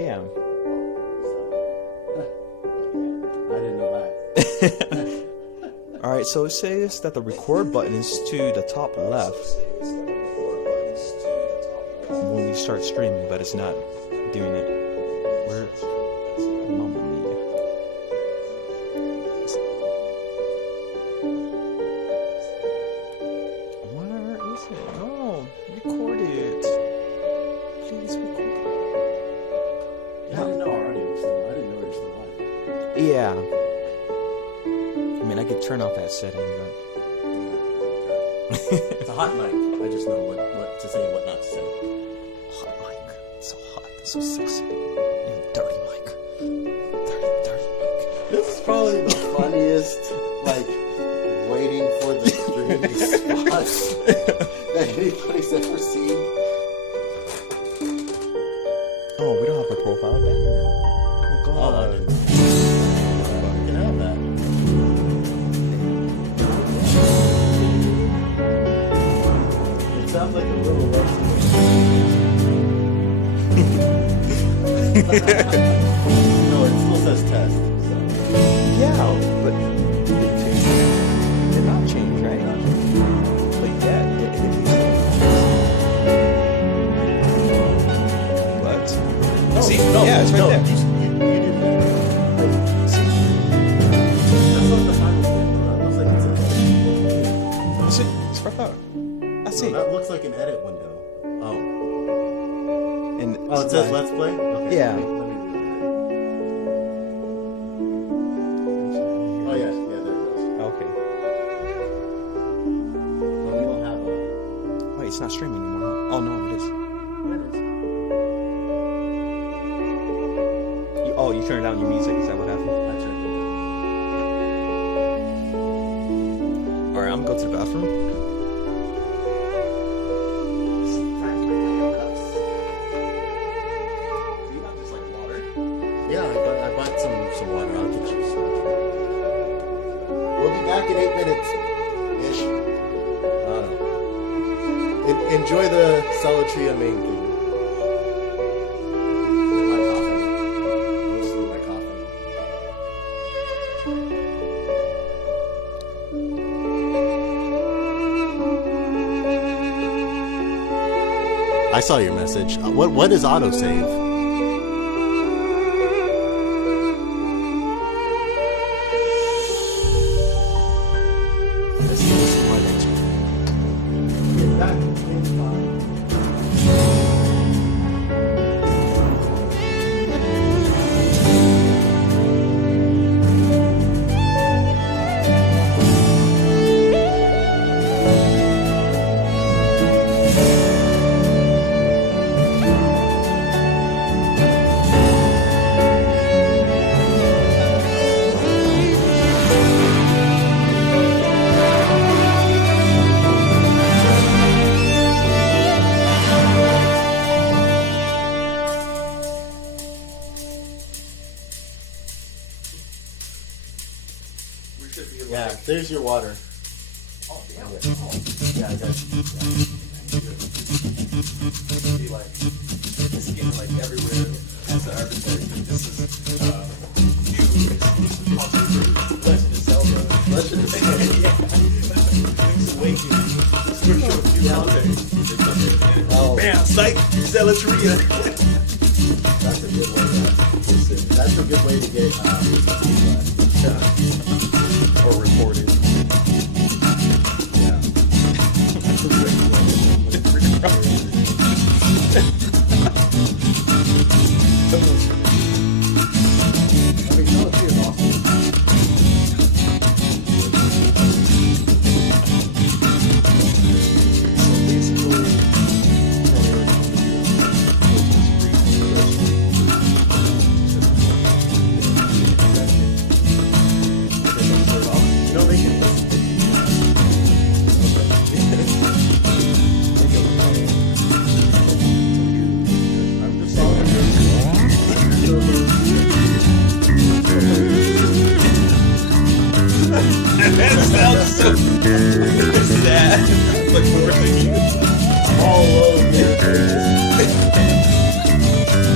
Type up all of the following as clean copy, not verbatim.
Yeah. I didn't know that. Alright, so it says that the record button is to the top left when we start streaming, but it's not doing it. Where? Mamma mia. Where is it? No, record it. Please record it. I didn't know our audio was still. I didn't know it was still live. Yeah. I mean, I could turn off that setting, but... It's a hot mic. I just know what to say and what not to say. Hot mic. So hot. So sexy. You dirty mic. Dirty mic. This is probably the funniest, like, waiting for the streaming spot that anybody's ever seen. Oh, we don't have a profile back here. Oh, God. You can have that. It sounds like a little less. No, it still says test. So. Yeah, but did not change, right? Like that. What? See? No, yeah, it's right there. You didn't. See? That's not the final thing. That looks like it's a... It's right there. I see. No, that looks like an edit window. Oh. And Oh, it says let's play? Okay. Yeah. Let me read it. Oh, yeah, there it goes. Okay. But we don't have a... Wait, it's not streaming anymore, huh? Oh, no, it is. Where it is? You turned down your music? Is that what happened? I checked it. Alright, I'm gonna go to the bathroom. Yeah, I bought some water. I'll get you some. We'll be back in 8 minutes ish. Enjoy the Selatria main theme. With my coffee. Mostly my coffee. I saw your message. What is autosave? Yeah, there's your water. Oh, damn. Yeah, I got you. Be like, this is getting like everywhere as an arbitrary. This is new exclusive content. Legend of Zelda. Legend of Zelda. Yeah. Link's Awakening. Scripture of new content. Oh. Bam, psych, Selatria. That's a good way. That's a good way to get Or recorded. Yeah. I mean, Selatria is awesome.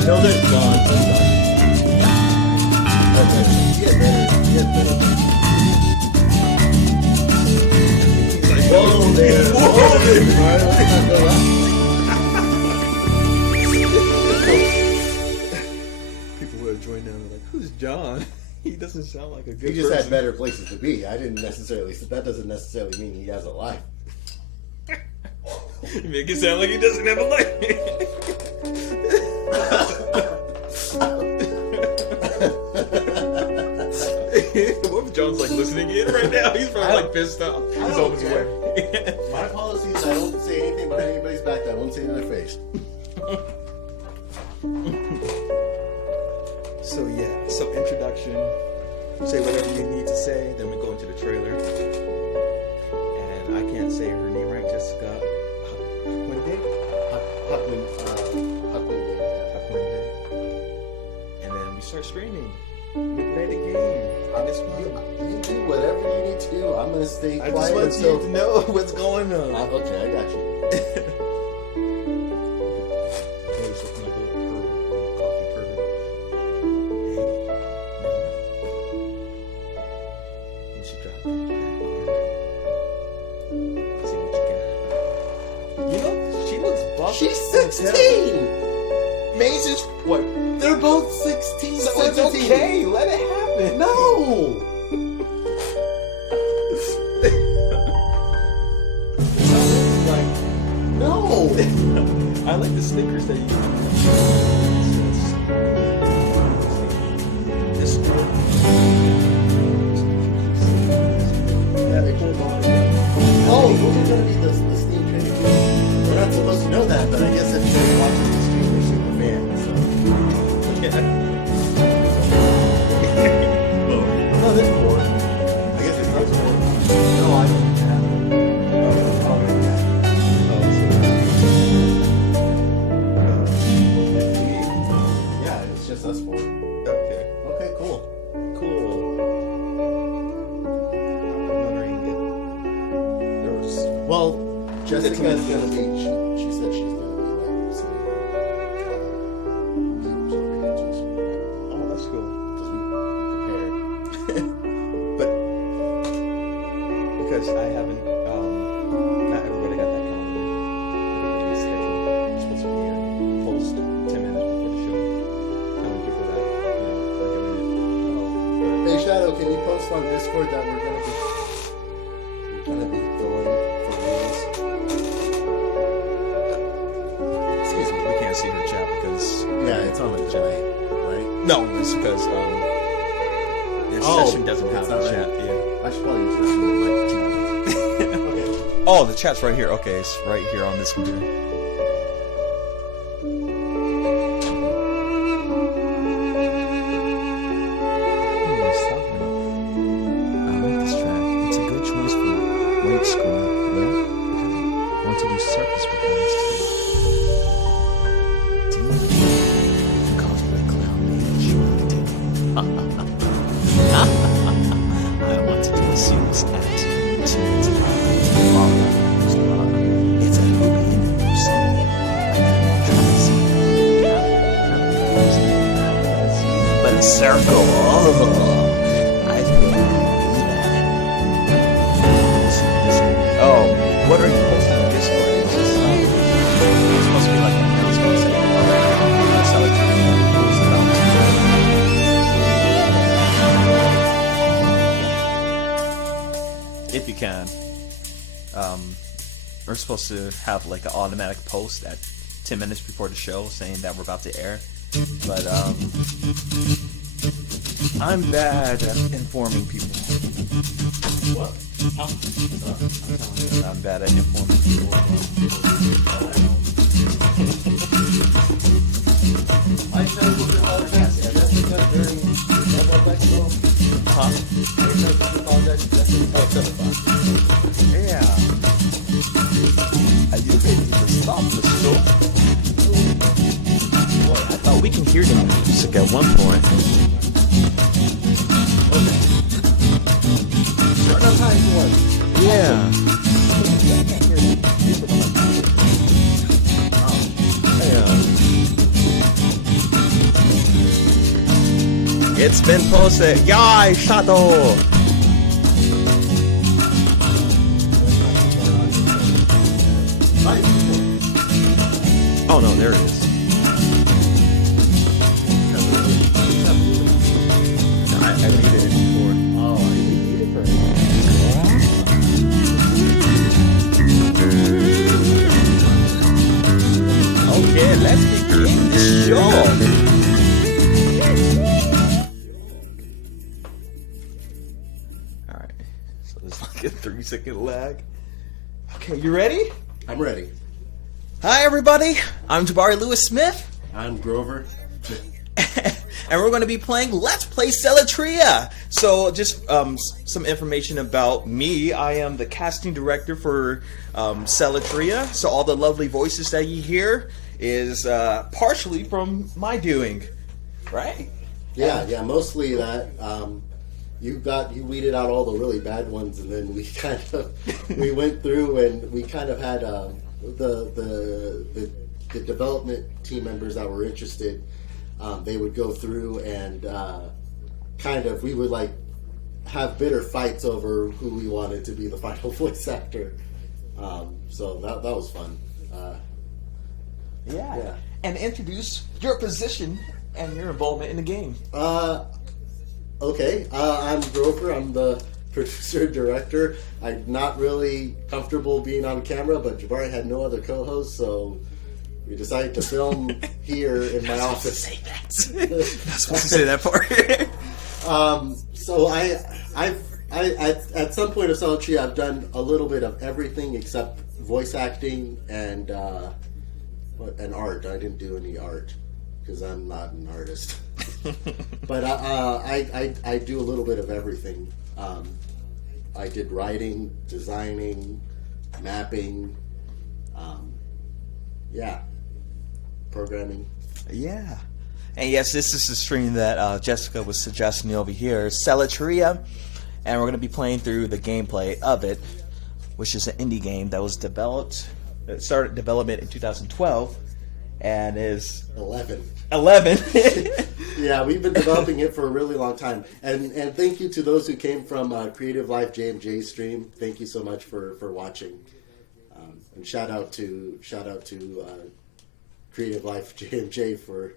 No, there's John. Whoa there. Whoa there. People would have joined down and like, who's John? He doesn't sound like a good He just person. had better places to be. I didn't necessarily. That doesn't necessarily mean he has a life. You make it sound like he doesn't have a life. What if John's like listening in right now? He's probably like pissed off. He's on his way. My policy is I don't say anything behind anybody's back that I won't say in their face. So yeah, so introduction. Say whatever you need to say. Then we go into the trailer. And I can't say her name right. Jessica Huckwinde. Huckwinde. And then we start screaming. We play the game. You do whatever you need to do. I'm gonna stay I quiet. just want you to know what's going on. Okay, I got you. Hey, so can I go coffee pervert? Hey, no. You should drop that see what you got. You know, she looks buff. She's as hell. 16. Maze is what? They're both 16, So it's 17. okay. Let it happen. No. No. I like the stickers that you got. This yeah, they pulled on it. Oh, those are gonna be the Steam training. We're not supposed to know that, but I guess if you're watching the stream, you're super fan. So. Yeah. No, there's four. I guess it's not four. No, I don't have it. Yeah, it's just us four. Okay. Okay, cool. Cool. I'm wondering if there was. Well, Jessica's gonna be. She said she's gonna be like some viewers over here too. Oh, that's cool. Because we prepared. But because I haven't, not everybody got that calendar. Everybody's schedule is supposed to be post 10 minutes before the show. Telling people that, we're doing it. Hey Shadow, can you post on Discord that we're gonna be throwing for reels? Excuse me, we can't see her chat because. Yeah, it's on the delay, right? No, it's because, this session doesn't have it's the not chat. right. Yeah. I should probably use this in like 2 minutes. Okay. Oh, the chat's right here. Okay, it's right here on this computer. I like this track. It's a good choice for late school. Yeah? Want to do circus performance too. Cosplay clown mage. I want to do a series at it's a movie but a circle. I think oh, what are you posting on Discord? It's just it's supposed to be like an announcement saying Selatria moves announcement. If you can. We're supposed to have like an automatic post at 10 minutes before the show saying that we're about to air. But I'm bad at informing people. What? How? I'm telling you, I'm bad at informing people. I tried to apologize to Jessica during Double Expo. Huh? I tried to apologize to Jessica. Oh, 7 o'clock. Yeah. Are you ready to stop the show? Boy, I thought we can hear the music at one point. Turn on high one. Yeah. Yeah. It's been posted. Yay, Shadow! Oh no, there it is. No, I needed it before. Oh, I need it for Okay, let's begin the show. Alright, so there's like a 3-second lag. Okay, you ready? I'm ready. Hi everybody, I'm Jabari Lewis Smith. I'm Grover. And we're going to be playing Let's Play Selatria. So just some information about me. I am the casting director for Selatria. So all the lovely voices that you hear is partially from my doing, right? Yeah, mostly that. You weeded out all the really bad ones, and then we went through and we kind of had the development team members that were interested. They would go through and we would like have bitter fights over who we wanted to be the final voice actor. So that was fun. Yeah. And introduce your position and your involvement in the game. Okay, I'm Grover. I'm the producer director. I'm not really comfortable being on camera, but Jabari had no other co-host, so we decided to film here in my office. Say that. Not supposed to say that part. So I've at some point of Selatria, I've done a little bit of everything except voice acting and art. I didn't do any art because I'm not an artist. But I do a little bit of everything. I did writing, designing, mapping, programming. Yeah. And yes, this is the stream that Jessica was suggesting over here, Selatria, and we're going to be playing through the gameplay of it, which is an indie game that was developed, it started development in 2012, and is 11. Yeah, we've been developing it for a really long time, and thank you to those who came from Creative Life JMJ stream. Thank you so much for watching, and shout out to Creative Life JMJ for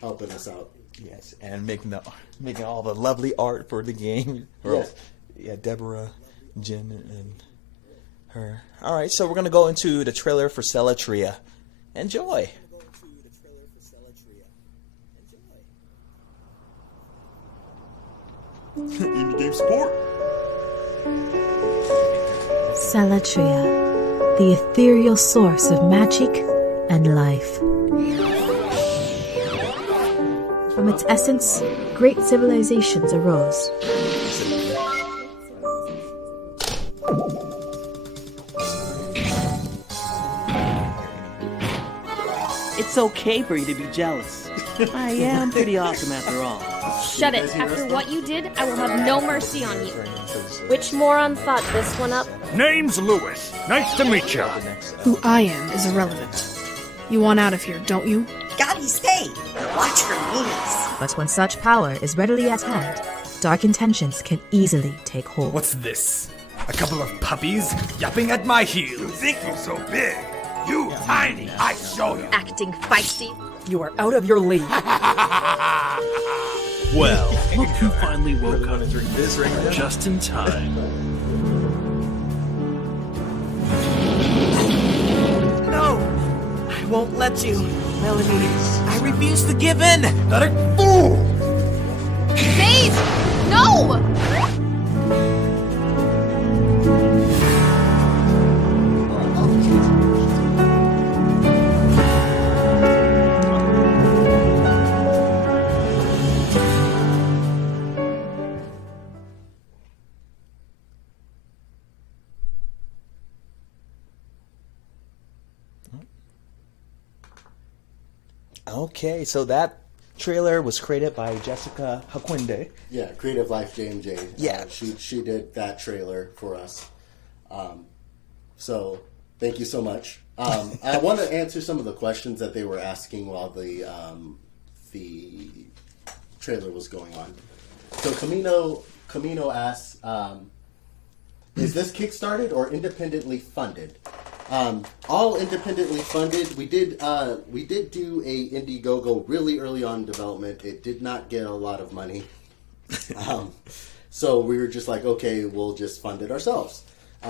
helping us out. Yes, and making all the lovely art for the game. Yeah, Deborah, Jen, and her. All right, so we're gonna go into the trailer for Selatria. Enjoy. Indie game support. Selatria, the ethereal source of magic and life. From its essence, great civilizations arose. It's okay for you to be jealous. I am pretty awesome after all. Shut it. After what you did, I will have no mercy on you. Which moron thought this one up? Name's Lewis. Nice to meet you. Who I am is irrelevant. You want out of here, don't you? Gotta stay. Watch for meanies. But when such power is readily at hand, dark intentions can easily take hold. What's this? A couple of puppies yapping at my heels. You think you're so big? You tiny. I show you. Acting feisty. You are out of your league. Well, look who finally woke up. Just in time. No! I won't let you. Melanie, I refuse to give in! Not a fool! Dave! No! Okay, so that trailer was created by Jessica Hakwende. Yeah, Creative Life JMJ. Yeah. She did that trailer for us. So thank you so much. I want to answer some of the questions that they were asking while the trailer was going on. So Camino asks, is this kickstarted or independently funded? All independently funded. We did do a Indiegogo really early on in development. It did not get a lot of money. So we were just like, okay, we'll just fund it ourselves.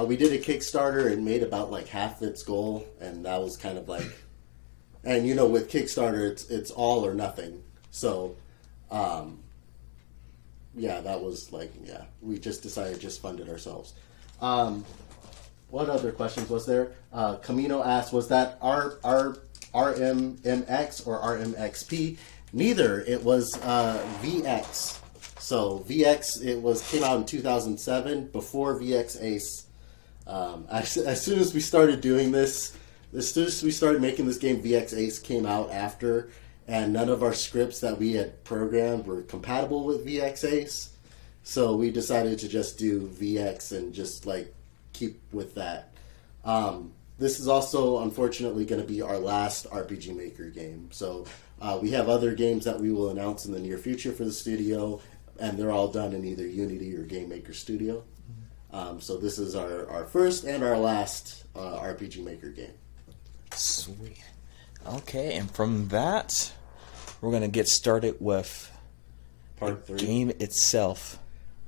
We did a Kickstarter and made about like half its goal, and that was kind of like, and you know, with Kickstarter, it's all or nothing. So, yeah, that was like, yeah, we just decided to just fund it ourselves. What other questions was there? Camino asked, was that RMMX or RMXP? Neither. It was VX. So VX, came out in 2007, before VX Ace. As soon as we started doing this, as soon as we started making this game, VX Ace came out after, and none of our scripts that we had programmed were compatible with VX Ace. So we decided to just do VX and just like keep with that. This is also unfortunately going to be our last RPG Maker game. So we have other games that we will announce in the near future for the studio, and they're all done in either Unity or Game Maker Studio. So this is our first and our last RPG Maker game. Sweet. Okay, and from that, we're going to get started with Part 3. The game itself.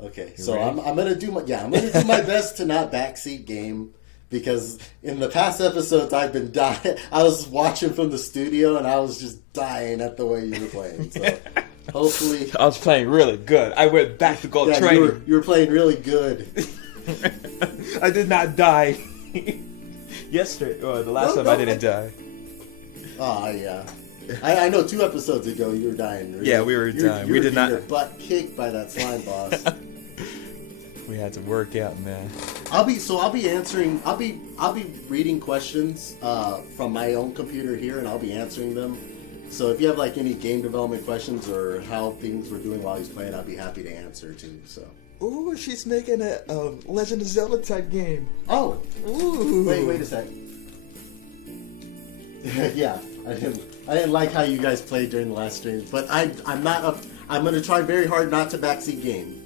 Okay, You so ready? I'm gonna do my best to not backseat game, because in the past episodes I've been dying. I was watching from the studio and I was just dying at the way you were playing. So hopefully, I was playing really good. I went back to go training. you were playing really good. I did not die. Yesterday, the last time I didn't die. Oh yeah, I know 2 episodes ago you were dying. Yeah, we were dying. You We were did not. getting your butt kicked by that slime boss. We had to work out, man. I'll be reading questions from my own computer here, and I'll be answering them. So if you have like any game development questions or how things were doing while he's playing, I'd be happy to answer too. So. Ooh, she's making a Legend of Zelda type game. Oh. Ooh. Wait a sec. Yeah, I didn't like how you guys played during the last stream, but I'm gonna try very hard not to backseat game.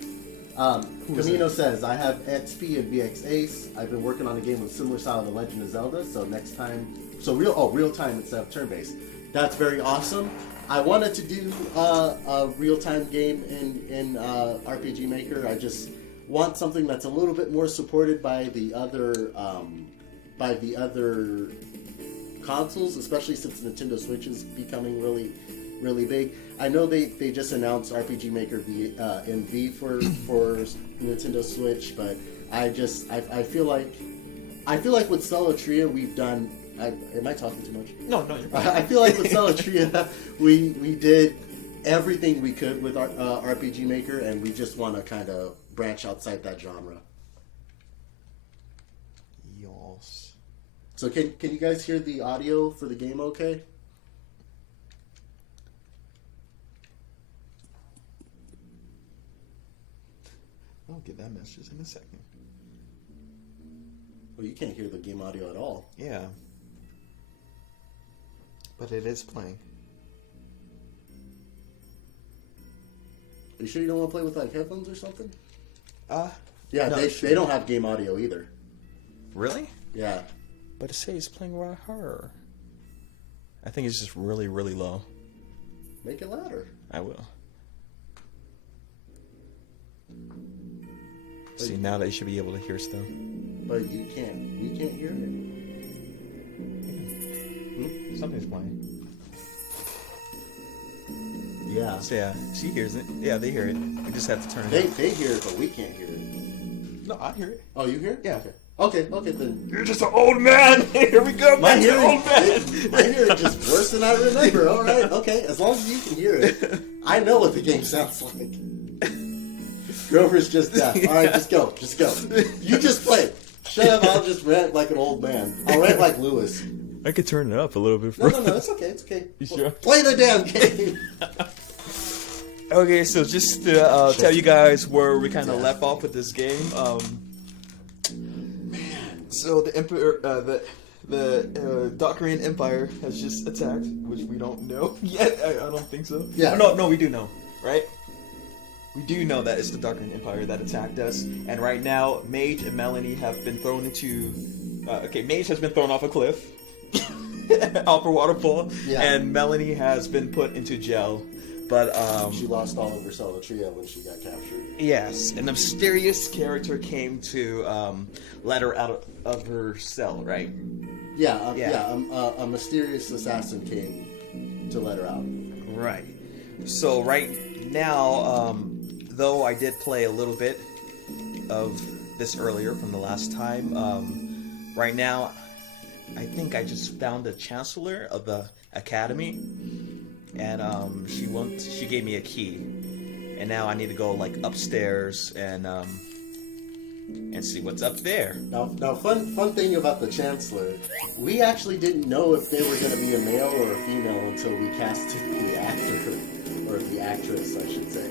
Camino says, I have XP and VX Ace. I've been working on a game with similar style to The Legend of Zelda, so next time, real time instead of turn based. That's very awesome. I wanted to do a real time game in RPG Maker. I just want something that's a little bit more supported by the other consoles, especially since Nintendo Switch is becoming really, really big. I know they just announced RPG Maker MV for Nintendo Switch, but I feel like with Selatria we've done. Am I talking too much? No, you're fine. I feel like with Selatria we did everything we could with our RPG Maker, and we just want to kind of branch outside that genre. Yes. So can you guys hear the audio for the game okay? I'll get that message in a second. Well, you can't hear the game audio at all. Yeah. But it is playing. Are you sure you don't want to play with like headphones or something? Yeah, no, they don't have game audio either. Really? Yeah. But it says it's playing right here. I think it's just really, really low. Make it louder. I will. See, now they should be able to hear stuff. But you can't. We can't hear it. Something's playing. Yeah. So yeah, she hears it. Yeah, they hear it. We just have to turn it up. They hear it, but we can't hear it. No, I hear it. Oh, you hear it? Yeah. Okay, then. You're just an old man. Here we go. My Back to hearing, old man. my hearing is just worse than I remember. All right, okay. As long as you can hear it, I know what the game sounds like. Grover's just deaf. All right, just go. You just play. Shut up. I'll just rant like an old man. I'll rant like Lewis. I could turn it up a little bit. No, it's okay. You sure? Play the damn game. Okay, so just to tell you guys where we kind of left off with this game. So the Emperor, the Doctorian Empire has just attacked, which we don't know yet. I don't think so. Yeah. No, we do know, right? we do know that it's the Dark Empire that attacked us, and right now, Mage and Melanie have been thrown into. Mage has been thrown off a cliff, off a waterfall, and Melanie has been put into jail. But she lost all of her Selatria when she got captured. Yes, and a mysterious character came to let her out of her cell, right? A mysterious assassin came to let her out. Right. So right now, though I did play a little bit of this earlier from the last time, right now, I think I just found the Chancellor of the Academy, and she gave me a key, and now I need to go like upstairs and see what's up there. Now, fun thing about the Chancellor, we actually didn't know if they were going to be a male or a female until we casted the actor, or the actress, I should say.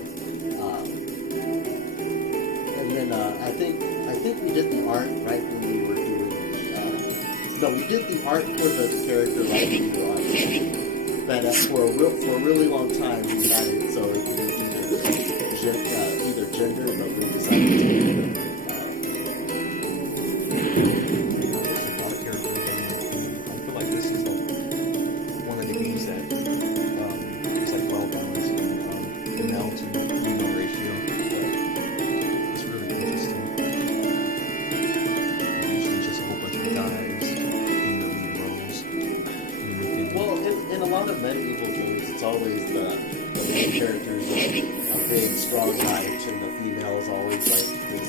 And then I think we did the art right when we were doing. We did the art for the character right when we were on. But for a really long time, we had it so it could either gender, but we decided to take it. Medieval games, it's always the main characters are a big, strong knight, and the female is always like this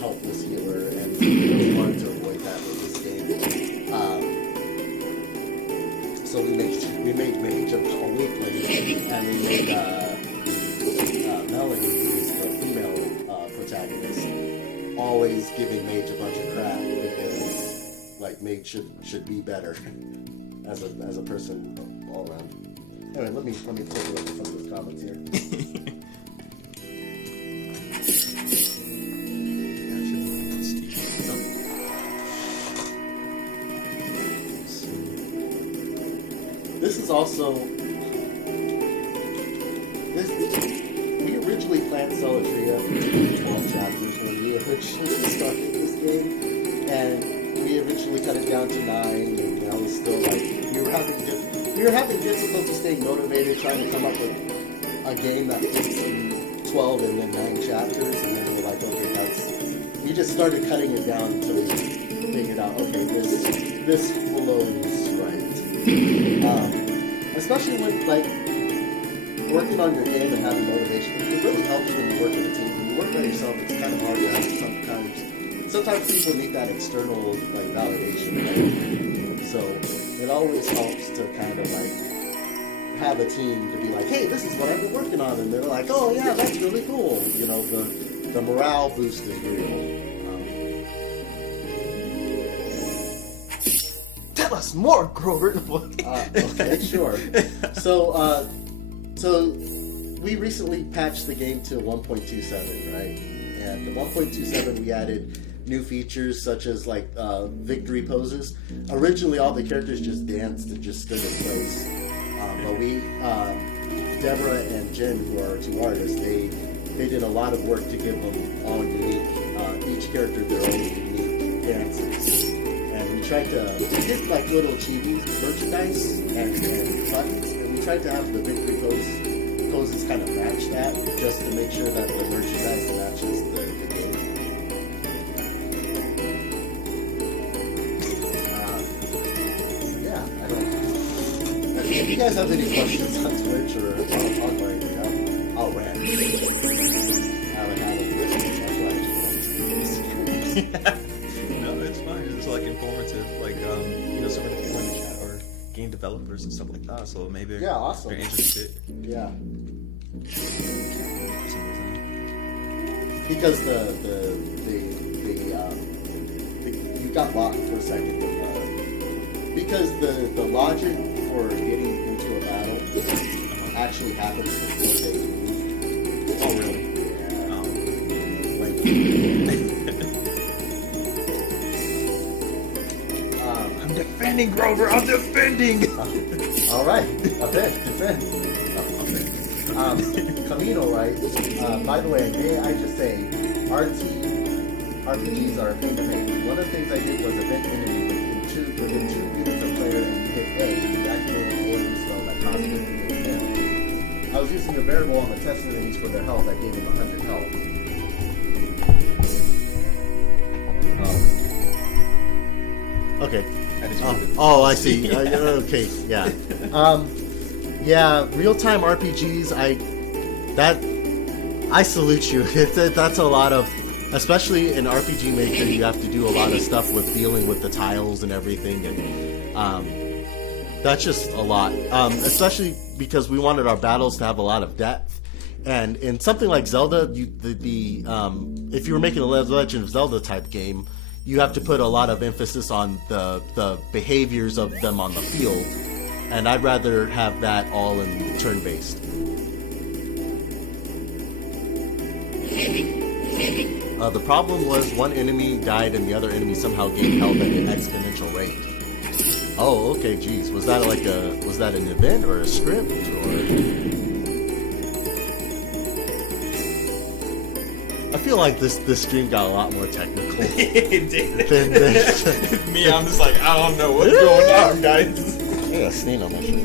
helpless healer, and we really wanted to avoid that with this game. So we made Mage a weakling, and we made Melanie, who's the female protagonist, always giving Mage a bunch of crap because like Mage should be better as a person all around. Anyway, let me take a look at some of those comments here. This is also we originally planned Selatria for 12 chapters when we originally started this game, and we eventually cut it down to 9, and I was still like we were having difficulty staying motivated, trying to come up with a game that fits in 12 and then 9 chapters, and then we're like, okay, we just started cutting it down until we figured out, okay, this flows right. Especially when, like, working on your game and having motivation, it really helps when you work with a team. When you work by yourself, it's kind of hard to have sometimes people need that external, like, validation, right? So it always helps to kind of like have a team to be like, hey, this is what I've been working on, and they're like, oh yeah, that's really cool. You know, the morale boost is real. Tell us more, Grover. Okay, sure. So we recently patched the game to 1.27, right? And the 1.27 we added new features such as like victory poses. Originally, all the characters just danced and just stood in place. But we, Deborah and Jen, who are our 2 artists, they did a lot of work to give them all unique, each character their own unique dances. And we did like little chibi merchandise and buttons, and we tried to have the victory poses kind of match that, just to make sure that the merchandise matches the game. If you guys have any questions on Twitch or want to talk about anything, I'll rant. No, it's fine. It's like informative. Like, some of the people in the chat are game developers and stuff like that. So maybe awesome. they're interested. Yeah. Because you got locked for a second with because the logic for getting into a battle actually happens before they move. Oh, really? Yeah. I'm defending, Grover. I'm defending. All right. Defend. Camino writes, by the way, may I just say, RPGs are a pain to make. One of the things I did was event enemy within 2 units of player and you hit A, you activate an AoE spell that costs 50 damage. I was using a variable on the test enemies for their health. I gave them 100 health. Okay. Oh, I see. Okay, yeah. Yeah, real-time RPGs, I salute you. That's a lot of, especially in RPG Maker, you have to do a lot of stuff with dealing with the tiles and everything, and that's just a lot. Especially because we wanted our battles to have a lot of depth, and in something like Zelda, if you were making a Legend of Zelda type game, you have to put a lot of emphasis on the behaviors of them on the field, and I'd rather have that all in turn-based. The problem was one enemy died and the other enemy somehow gained health at an exponential rate. Oh, okay, geez. Was that an event or a script or? I feel like this stream got a lot more technical. It did. Me, I'm just like, I don't know what's going on, guys. I got a stain on my shirt.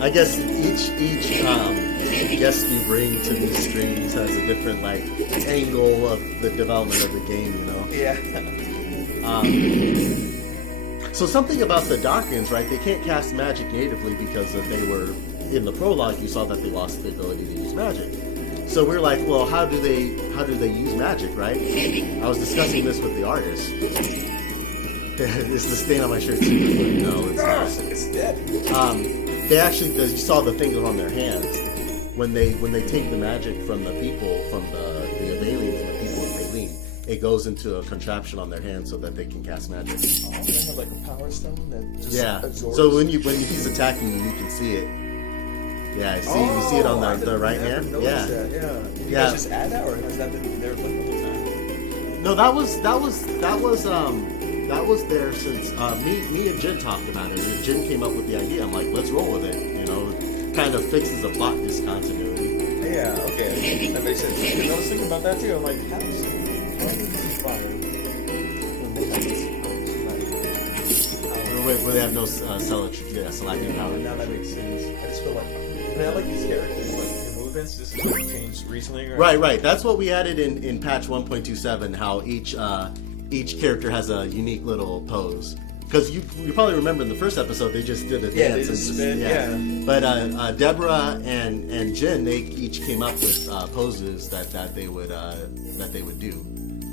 I guess each guest you bring to these streams has a different angle of the development of the game, you know. Yeah. So something about the Darkins, right? They can't cast magic natively because they were in the prologue. You saw that they lost the ability to use magic. So we're like, well, how do they use magic, right? I was discussing this with the artist. It's the stain on my shirt too. No, it's not. It's dead. They actually, you saw the things on their hands when they take the magic from the people, from the Avalians and the people of Valine. It goes into a contraption on their hands so that they can cast magic. Oh, they have like a power stone that just absorbs. So when he's attacking you, you can see it. Yeah, you see it on the right hand. Yeah. That. Yeah. Did you guys just add that, or has that been there like the whole time? No, that was there since me and Jen talked about it. And Jen came up with the idea. I'm like, let's roll with it. You know, it kind of fixes a plot discontinuity. Yeah. Okay. That makes sense. I was thinking about that too. I'm like, how does fire? Where they have no selecting power. Now that makes sense. I just feel like, I like these characters. Like the movements just changed recently. Right. That's what we added in patch 1.27. How each character has a unique little pose. Because you probably remember in the first episode they just did a dance. They just spin. Yeah. But Deborah and Jen, they each came up with poses that they would do.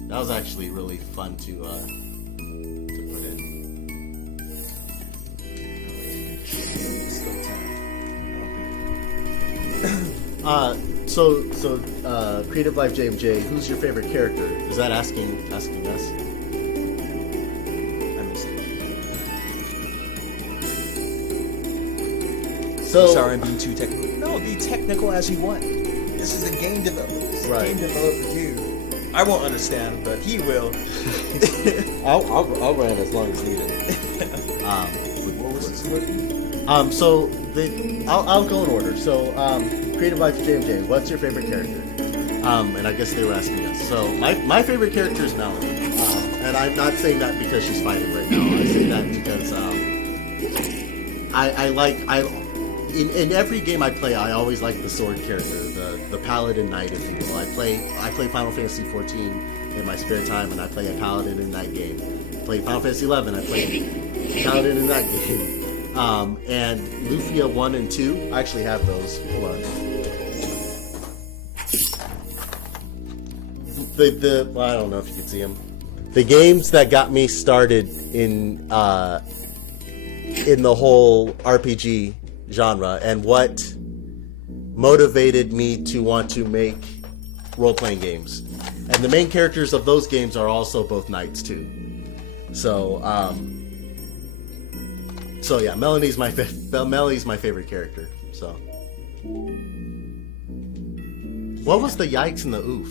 That was actually really fun to put in. So Creative Life JMJ, who's your favorite character? Is that asking us? So sorry, I'm being too technical. No, be technical as you want. This is a game developer. This is a game developer too. I won't understand, but he will. I'll run as long as needed. What was this question? I'll go in order. So Creative Life JMJ, what's your favorite character? And I guess they were asking us. So my favorite character is Melanie. And I'm not saying that because she's fighting right now. I say that because in every game I play, I always like the sword character, the paladin knight, if you will. I play Final Fantasy XIV in my spare time, and I play a paladin in that game. I play Final Fantasy XI, I play paladin in that game. And Lufia 1 and 2, I actually have those. Hold on. Well, I don't know if you can see them. The games that got me started in the whole RPG genre, and what motivated me to want to make role-playing games. And the main characters of those games are also both knights too. So yeah, Melanie's my favorite character. So, what was the yikes and the oof?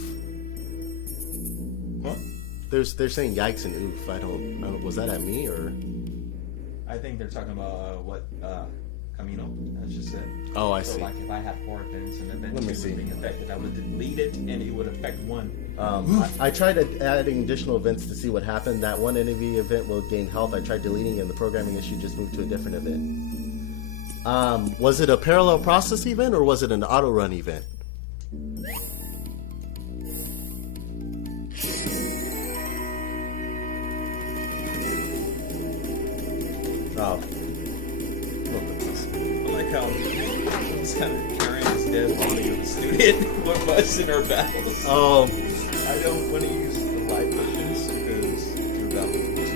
What? they're saying yikes and oof. I don't know. Was that at me or? I think they're talking about what Camino has just said. Oh, I So see. like if I had 4 events and event Let 2 me was see. being affected, I would delete it and it would affect 1. I tried adding additional events to see what happened. That one enemy event will gain health. I tried deleting, and the programming issue just moved to a different event. Was it a parallel process event or was it an auto run event? Oh. Look at this. I like how it's kind of carrying this dead body of a student with us in our battles. Oh. I don't want to use the light potions because your battle is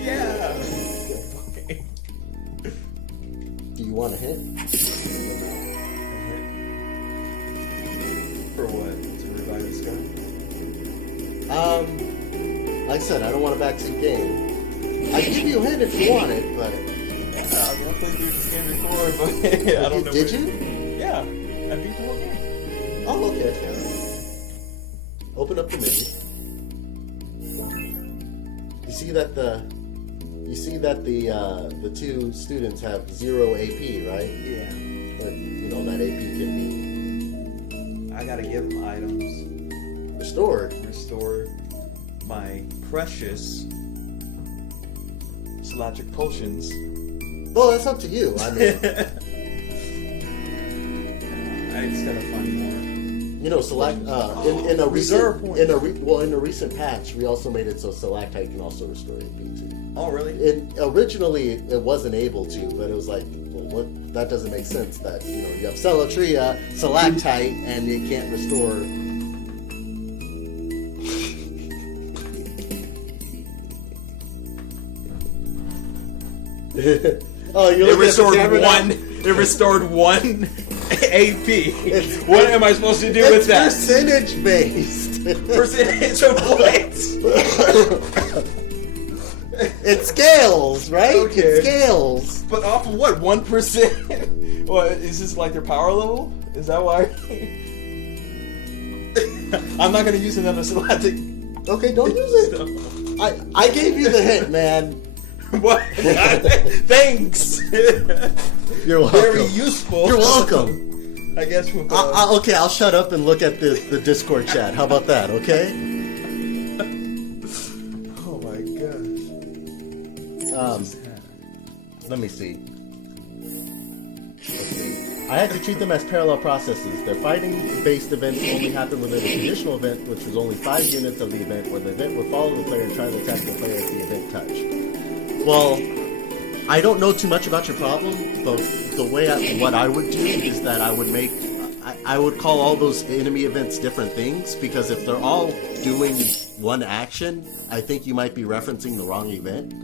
yeah. Okay. Do you want a hint? For what? To revive this guy? Like I said, I don't want a backseat game. I can give you a hint if you want it, but... Yeah, I mean, I played through this game before, but I don't know. Did you? Yeah, I beat the whole game. Oh, okay. Open up the menu. You see that the two students have 0 AP, right? Yeah. But, you know, that AP can I gotta give them items. be restored. Restore my precious Selatria potions. Well, that's up to you. I mean, I just gotta find more. you know, select in a Reserve recent points. in a recent patch, we also made it so Selatite can also restore AP too. Oh, really? Originally it wasn't able to, but it was like, well, what? That doesn't make sense. That you know you have Selatria, Selatite, and it can't restore. Oh, you're It looking at the restored camera now? one. It restored 1 AP. What am I supposed to do It's with that? percentage based. Percentage of what? It scales, right? Okay. It scales. But off of what? 1%? What is this like their power level? Is that why? I'm not gonna use another Selatria. Okay, don't use it. I gave you the hint, man. What? Thanks. You're welcome. Very useful. You're welcome. I guess we'll. Okay, I'll shut up and look at the Discord chat. How about that? Okay. Oh my gosh. Let me see. I had to treat them as parallel processes. Their fighting-based events only happen within a conditional event, which was only 5 units of the event, where the event would follow the player and try to attack the player if the event touched. Well, I don't know too much about your problem, but the way what I would do is that I would call all those enemy events different things, because if they're all doing one action, I think you might be referencing the wrong event.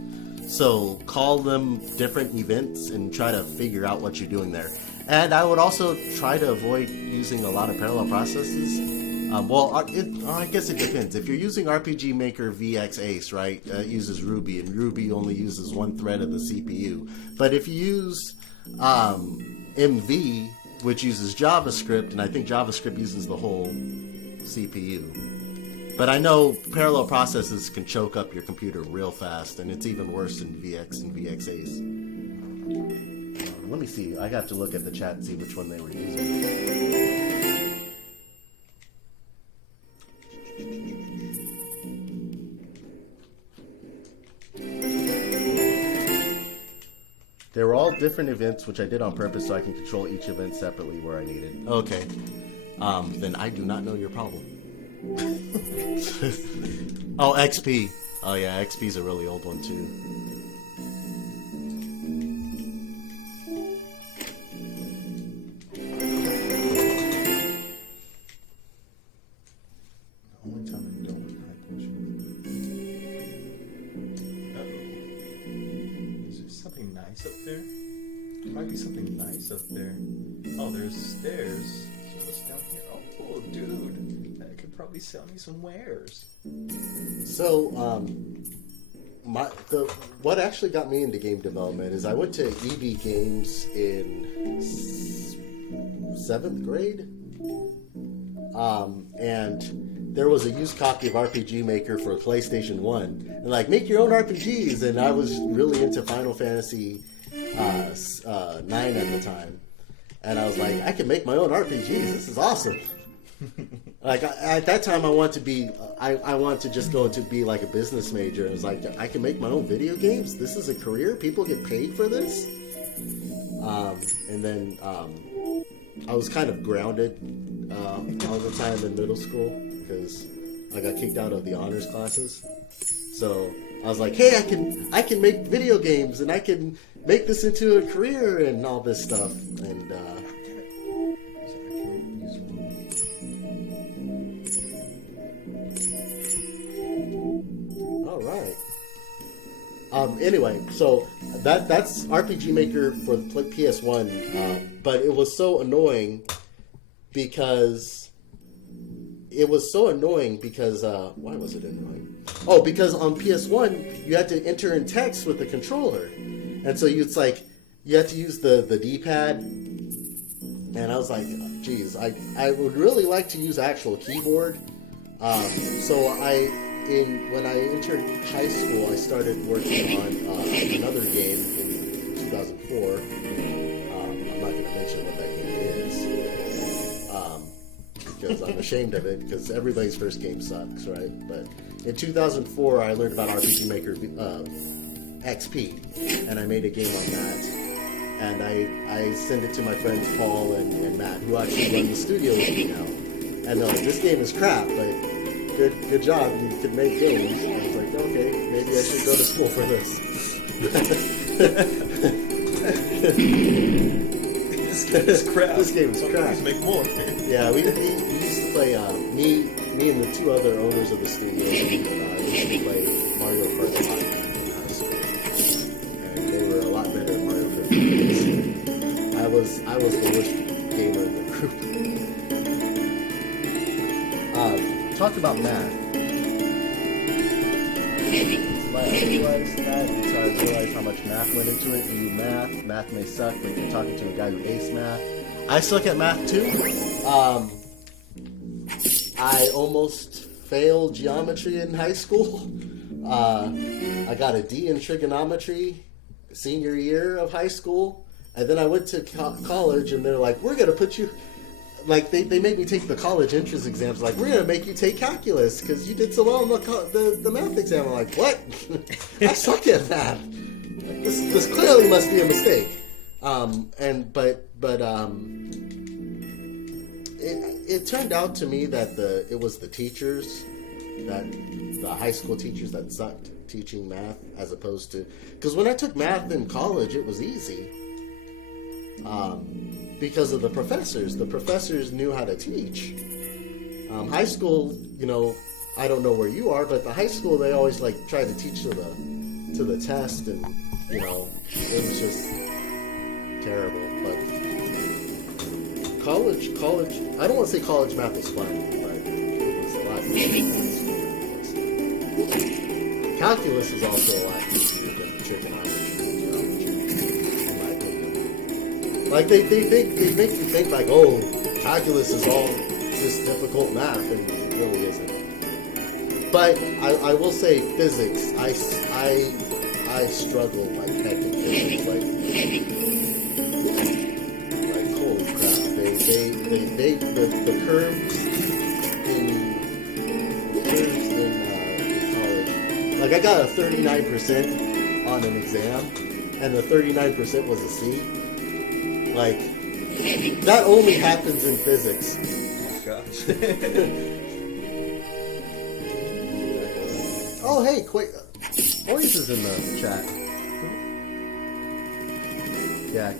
So call them different events and try to figure out what you're doing there. And I would also try to avoid using a lot of parallel processes. I guess it depends. If you're using RPG Maker VX Ace, right, it uses Ruby, and Ruby only uses 1 thread of the CPU. But if you use MV, which uses JavaScript, and I think JavaScript uses the whole CPU. But I know parallel processes can choke up your computer real fast, and it's even worse in VX and VX Ace. Let me see. I got to look at the chat and see which one they were using. They were all different events, which I did on purpose so I can control each event separately where I needed. Okay. Then I do not know your problem. Oh, XP. Oh yeah, XP's a really old one too. Only time I don't with high potion. Uh-oh. Is there something nice up there? Might be something nice up there. Oh, there's stairs. So what's down here? Oh, dude. That could probably sell me some wares. So, what actually got me into game development is I went to EB Games in 7th grade. And there was a used copy of RPG Maker for PlayStation 1. And like, make your own RPGs. And I was really into Final Fantasy 9 at the time. And I was like, I can make my own RPGs. This is awesome. Like, at that time, I want to be, I want to just go to be like a business major. It was like, I can make my own video games. This is a career. People get paid for this. And then I was kind of grounded all the time in middle school because I got kicked out of the honors classes. So I was like, hey, I can make video games and I can make this into a career and all this stuff. And all right. Anyway, so that's RPG Maker for PS1, but it was so annoying because why was it annoying? Oh, because on PS1 you had to enter in text with the controller, and so you had to use the D-pad, and I was like, geez, I would really like to use actual keyboard. So when I entered high school, I started working on another game in 2004. I'm not going to mention what that game is because I'm ashamed of it because everybody's first game sucks, right? But in 2004, I learned about RPG Maker XP, and I made a game on that. And I sent it to my friends Paul and Matt, who actually run the studio with me now. And they're like, this game is crap, but good job, you could make games. And I was like, okay, maybe I should go to school for this. This game is crap. This game is crap. Please make more. Yeah, we used to play, me and the two other owners of the studio, used to play Mario Kart a lot in high school. And they were a lot better at Mario Kart than I was the worst gamer in the group. Talk about math. I realized that until I realized how much math went into it. You math may suck, but you're talking to a guy who aced math. I suck at math too. I almost failed geometry in high school. I got a D in trigonometry senior year of high school, and then I went to college, and they're like, "We're gonna put you." Like, they made me take the college entrance exams. Like, we're going to make you take calculus because you did so well in the math exam. I'm like, what? I suck at math. This clearly must be a mistake. It turned out to me that it was the teachers, the high school teachers that sucked teaching math as opposed to... Because when I took math in college, it was easy. Because of the professors. The professors knew how to teach. High school, I don't know where you are, but the high school, they always try to teach to the test, and it was just terrible. But college, I don't want to say college math was fun, but it was a lot easier than high school. Calculus is also a lot easier than trigonometry. Like, they make you think, like, oh, calculus is all this difficult math, and it really isn't. But I will say physics. I struggle like heck in physics. Like holy crap. The curves in college. Like, I got a 39% on an exam, and the 39% was a C. Like, that only happens in physics. Oh my gosh. Oh, hey, Ois is in the chat. Yeah,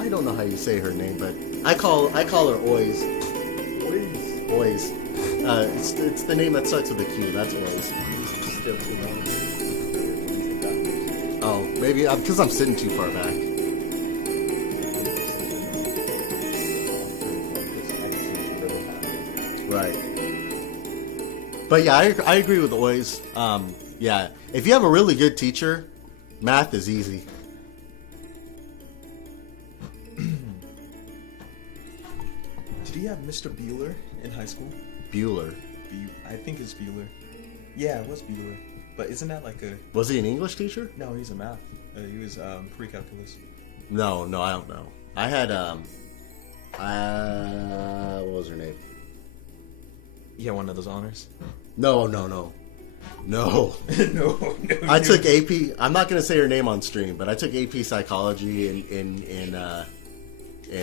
I don't know how you say her name, but I call her Ois. Ois. It's the name that starts with a Q. That's Ois. Oh, maybe because I'm sitting too far back. Right. But yeah, I agree with Ois. Yeah, if you have a really good teacher, math is easy. Did he have Mr. Bueller in high school? Bueller. I think it's Bueller. Yeah, it was Bueller. But isn't that like a... Was he an English teacher? No, he's a math. He was pre-calculus. No, I don't know. I had, what was her name? You had one of those honors? No. No. I took AP. I'm not going to say her name on stream, but I took AP psychology in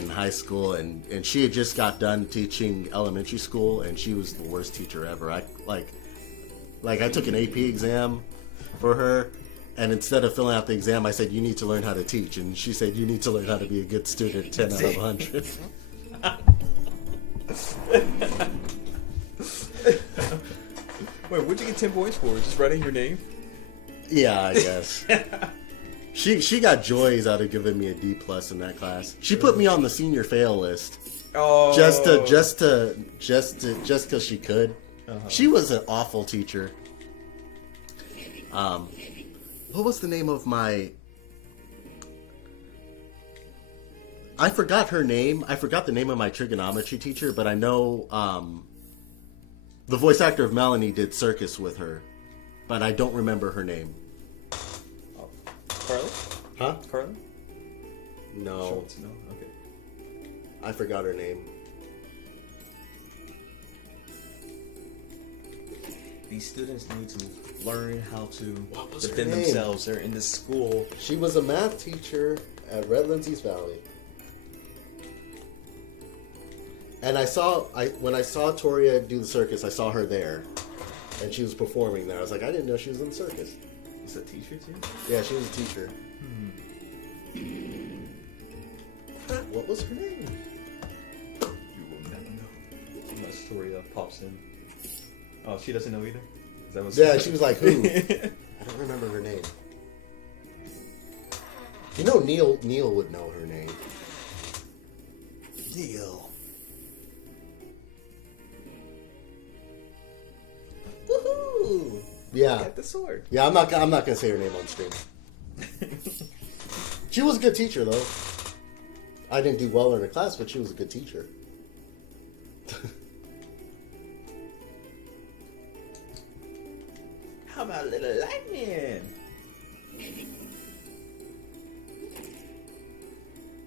high school, and she had just got done teaching elementary school, and she was the worst teacher ever. I took an AP exam for her, and instead of filling out the exam, I said, "You need to learn how to teach," and she said, "You need to learn how to be a good student." 10 out of 100. Wait, what'd you get 10 points for? Just writing your name? Yeah, I guess. She got joys out of giving me a D+ in that class. She put me on the senior fail list. Oh. Just because she could. Uh-huh. She was an awful teacher. What was the name of my... I forgot her name. I forgot the name of my trigonometry teacher, but I know the voice actor of Melanie did circus with her, but I don't remember her name. Oh. Carly? Huh? Carly? No. Schultz, no? Okay. I forgot her name. These students need to learn how to was her defend name? themselves. They're in this school. She was a math teacher at Redlands East Valley. And when I saw Toria do the circus, I saw her there. And she was performing there. I was like, I didn't know she was in the circus. Is that teacher too? Yeah, she was a teacher. What was her name? You will never know. Unless Toria pops in. Oh, she doesn't know either? Is that what's Yeah, she was like, who? I don't remember her name. You know, Neil would know her name. Neil. Woohoo! Yeah. Get the sword. Yeah, I'm not gonna say her name on stream. She was a good teacher, though. I didn't do well in her class, but she was a good teacher. How about Little Lightning?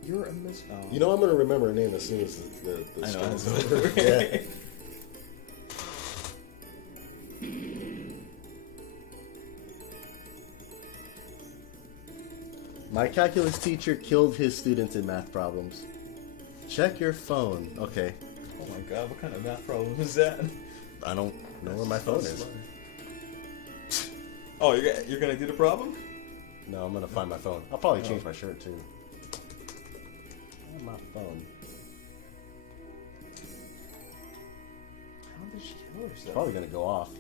You're a miss. Oh. You know, I'm gonna remember her name as soon as the I know. stream's over. Yeah. My calculus teacher killed his students in math problems. Check your phone. Okay. Oh my god, what kind of math problem is that? I don't know where my phone is. Oh, you're gonna do the problem? No, I'm gonna find my phone. I'll probably change my shirt too. Where's my phone? How did she kill herself? Probably gonna go off.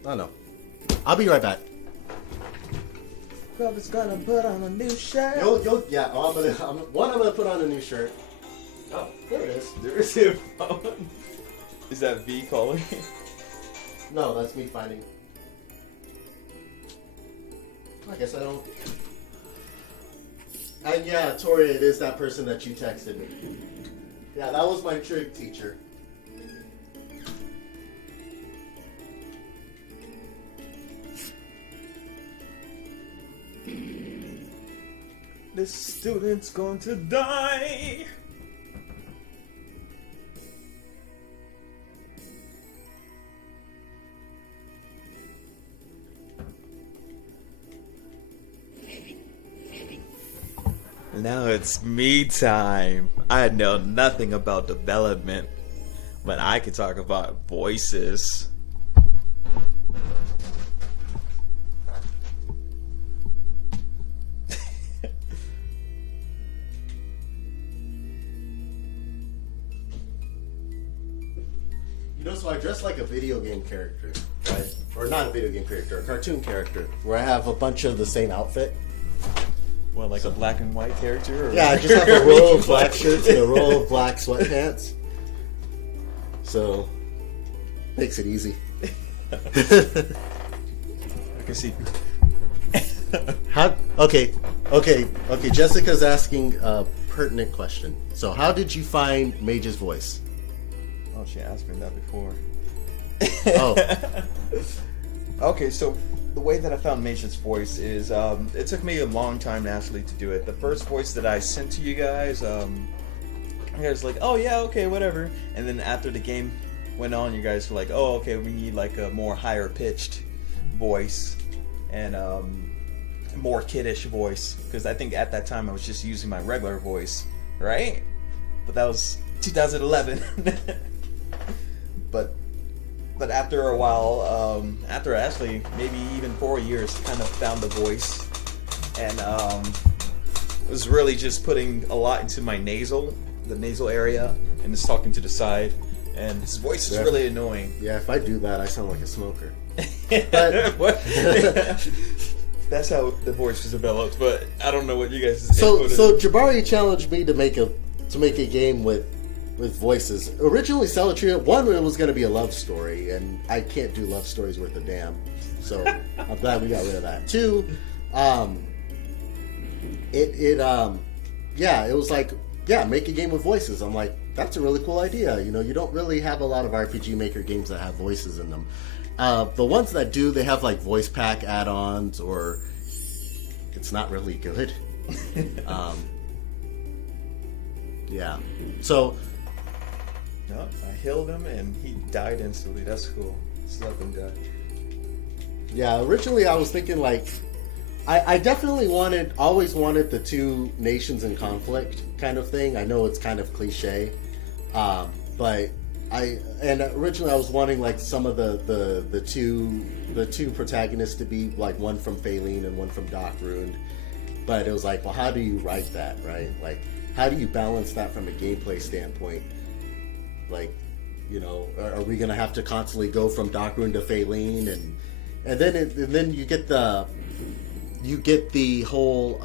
I don't know. I'll be right back. Grover's gonna put on a new shirt. Yeah. I'm gonna put on a new shirt. Oh, there it is. There is your phone. Is that V calling? No, that's me finding. I guess I don't. And yeah, Tori, it is that person that you texted me. Yeah, that was my trig teacher. This student's going to die. Now it's me time. I know nothing about development, but I can talk about voices. You know, so I dress like a video game character, right? Or not a video game character, a cartoon character, where I have a bunch of the same outfit. What, like a black and white character? Or... Yeah, I just have a row of black shirts and a row of black sweatpants. So, makes it easy. I can see. Okay. Jessica's asking a pertinent question. So, how did you find Mage's voice? Oh, she asked me that before. Oh. Okay, so the way that I found Mage's voice is, it took me a long time actually to do it. The first voice that I sent to you guys, you guys were like, oh yeah, okay, whatever. And then after the game went on, you guys were like, oh, okay, we need like a more higher pitched voice and more kiddish voice, because I think at that time I was just using my regular voice, right? But that was 2011. But after a while, after actually maybe even 4 years, kind of found the voice, and was really just putting a lot into my the nasal area, and just talking to the side, and his voice is really annoying. Yeah, if I do that, I sound like a smoker. That's how the voice was developed, but I don't know what you guys. So Jabari challenged me to make a game with voices. Originally, Selatria, one, it was going to be a love story, and I can't do love stories worth a damn. So I'm glad we got rid of that. Two, it was like, make a game with voices. I'm like, that's a really cool idea. You know, you don't really have a lot of RPG Maker games that have voices in them. The ones that do, they have like voice pack add-ons, or it's not really good. Yeah. So. No, I healed him and he died instantly. That's cool. Just let him die. Yeah, originally I was thinking like, I definitely always wanted the two nations in conflict kind of thing. I know it's kind of cliche, but originally I was wanting like some of the two protagonists to be like one from Phaelin and one from Darkruund, but it was like, well, how do you write that, right? Like, how do you balance that from a gameplay standpoint? Like, you know, are we gonna have to constantly go from Darkruund to Phaelin, and then you get the whole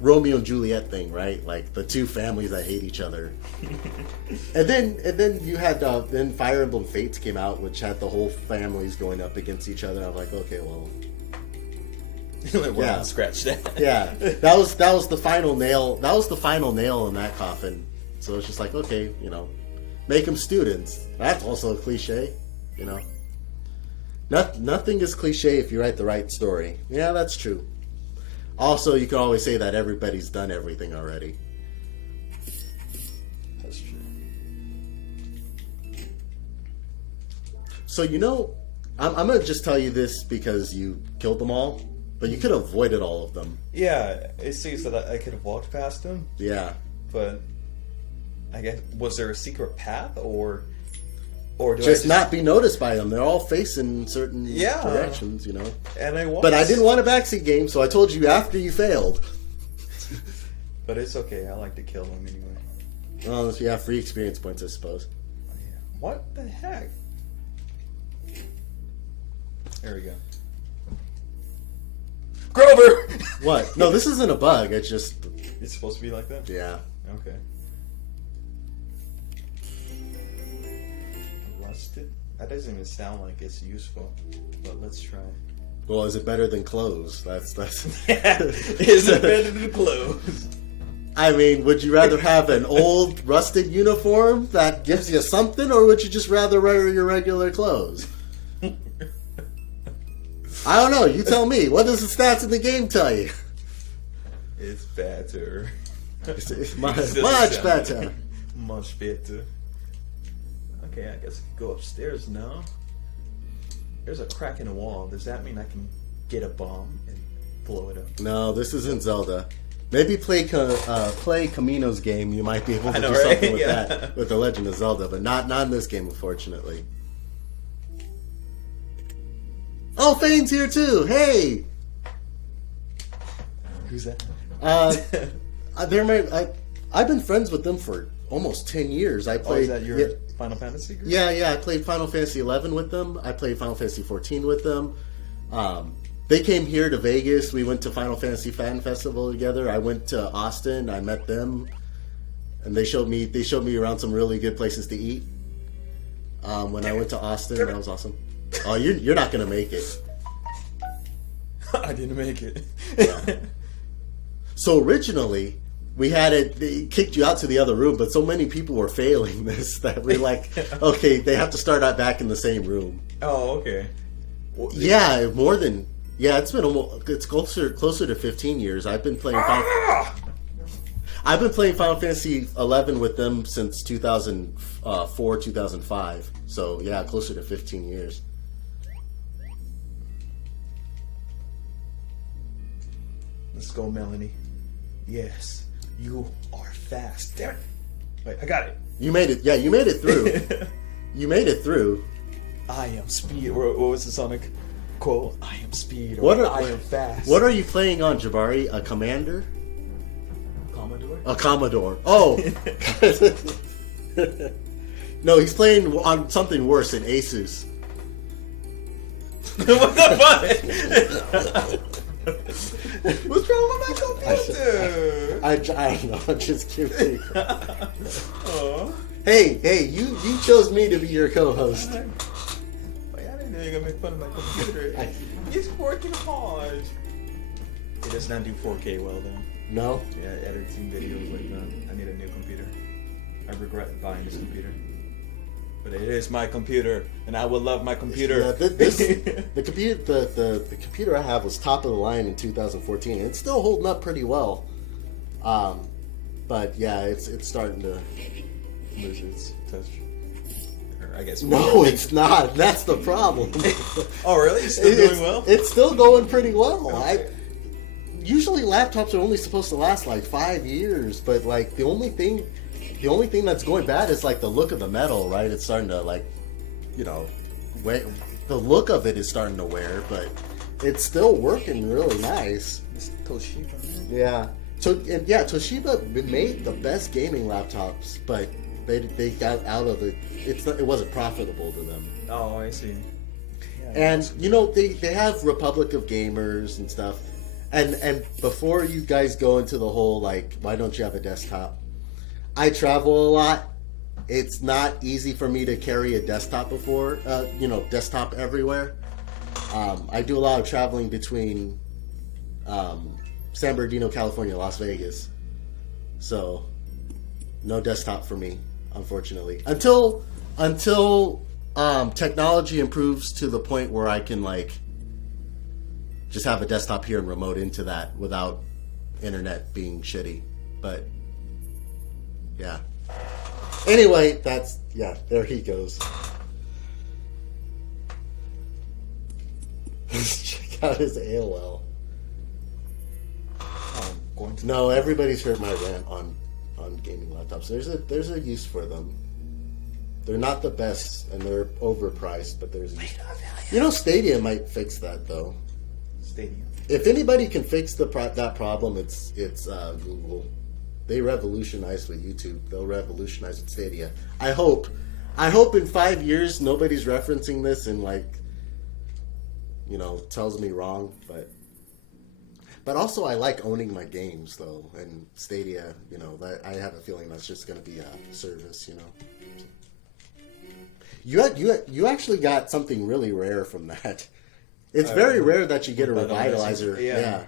Romeo and Juliet thing, right? Like the two families that hate each other. and then you had then Fire Emblem Fates came out, which had the whole families going up against each other. I'm like, okay, well, yeah, scratch that. Yeah, that was the final nail. That was the final nail in that coffin. So it's just like, okay, you know, make them students. That's also a cliche, you know. Nothing is cliche if you write the right story. Yeah, that's true. Also, you can always say that everybody's done everything already. That's true. So, you know, I'm going to just tell you this because you killed them all, but you could have avoided all of them. Yeah, it seems that I could have walked past them. Yeah. But I guess, was there a secret path, or do just not be noticed by them? They're all facing certain Yeah. directions, you know. And I was. But I didn't want a backseat game, so I told you after you failed. But it's okay. I like to kill them anyway. Well, if you have free experience points, I suppose. What the heck? There we go. Grover! What? No, this isn't a bug. It's just. It's supposed to be like that? Yeah. Okay. Rusted? That doesn't even sound like it's useful, but let's try. Well, is it better than clothes? That's. Is it better than clothes? I mean, would you rather have an old, rusted uniform that gives you something, or would you just rather wear your regular clothes? I don't know. You tell me. What does the stats in the game tell you? It's better. It's much better. Much better. Okay, I guess I can go upstairs now. There's a crack in the wall. Does that mean I can get a bomb and blow it up? No, this isn't Zelda. Maybe play Camino's game. You might be able to do right? something with Yeah. that, with The Legend of Zelda, but not in this game, unfortunately. Oh, Fane's here too. Hey. Who's that? I've been friends with them for almost 10 years. I played. Is that your Final Fantasy group? Yeah. I played Final Fantasy 11 with them. I played Final Fantasy 14 with them. They came here to Vegas. We went to Final Fantasy Fan Festival together. I went to Austin. I met them, and they showed me around some really good places to eat. When I went to Austin, that was awesome. Oh, you're not gonna make it. I didn't make it. Yeah. So originally, we had it. They kicked you out to the other room, but so many people were failing this that we're like, okay, they have to start out back in the same room. Oh, okay. Well, Yeah, more than it's been it's closer to 15 years. I've been playing Final Fantasy 11 with them since 2004, 2005. So yeah, closer to 15 years. Let's go, Melanie. Yes, you are fast. Damn it. Wait, I got it. You made it. Yeah, you made it through. You made it through. I am speed. What was the Sonic quote? I am speed. I am fast. What are you playing on, Jabari? A Commander? Commodore? A Commodore. Oh. No, he's playing on something worse than Asus. What the fuck? What's wrong with my computer? I don't know. I'm just kidding. Hey, you chose me to be your co-host. Wait, I didn't know you were gonna make fun of my computer. It's working hard. It does not do 4K well though. No? Yeah, editing videos like that. I need a new computer. I regret buying this computer. But it is my computer, and I will love my computer. Yeah, the computer I have was top of the line in 2014, and it's still holding up pretty well. But yeah, it's starting to lose its touch. Or I guess. No, it's not. That's the problem. Oh, really? It's still doing well? It's still going pretty well. Okay. Usually laptops are only supposed to last like 5 years, but like the only thing that's going bad is like the look of the metal, right? It's starting to like, the look of it is starting to wear, but it's still working really nice. It's Toshiba. Yeah. Toshiba made the best gaming laptops, but they got out of it. It wasn't profitable to them. Oh, I see. Yeah, and they have Republic of Gamers and stuff. And before you guys go into the whole like, why don't you have a desktop? I travel a lot. It's not easy for me to carry a desktop desktop everywhere. I do a lot of traveling between San Bernardino, California, Las Vegas. So, no desktop for me, unfortunately. Until technology improves to the point where I can just have a desktop here and remote into that without internet being shitty. But yeah. Anyway, there he goes. Let's check out his AOL. No, everybody's heard my rant on gaming laptops. There's a use for them. They're not the best and they're overpriced, but there's a use. Stadia might fix that though. Stadia. If anybody can fix that problem, it's Google. They revolutionized with YouTube. They'll revolutionize with Stadia. I hope in 5 years nobody's referencing this and tells me wrong. But also I like owning my games though, and Stadia. That I have a feeling that's just going to be a service. You actually got something really rare from that. It's very rare that you get a revitalizer. Yeah.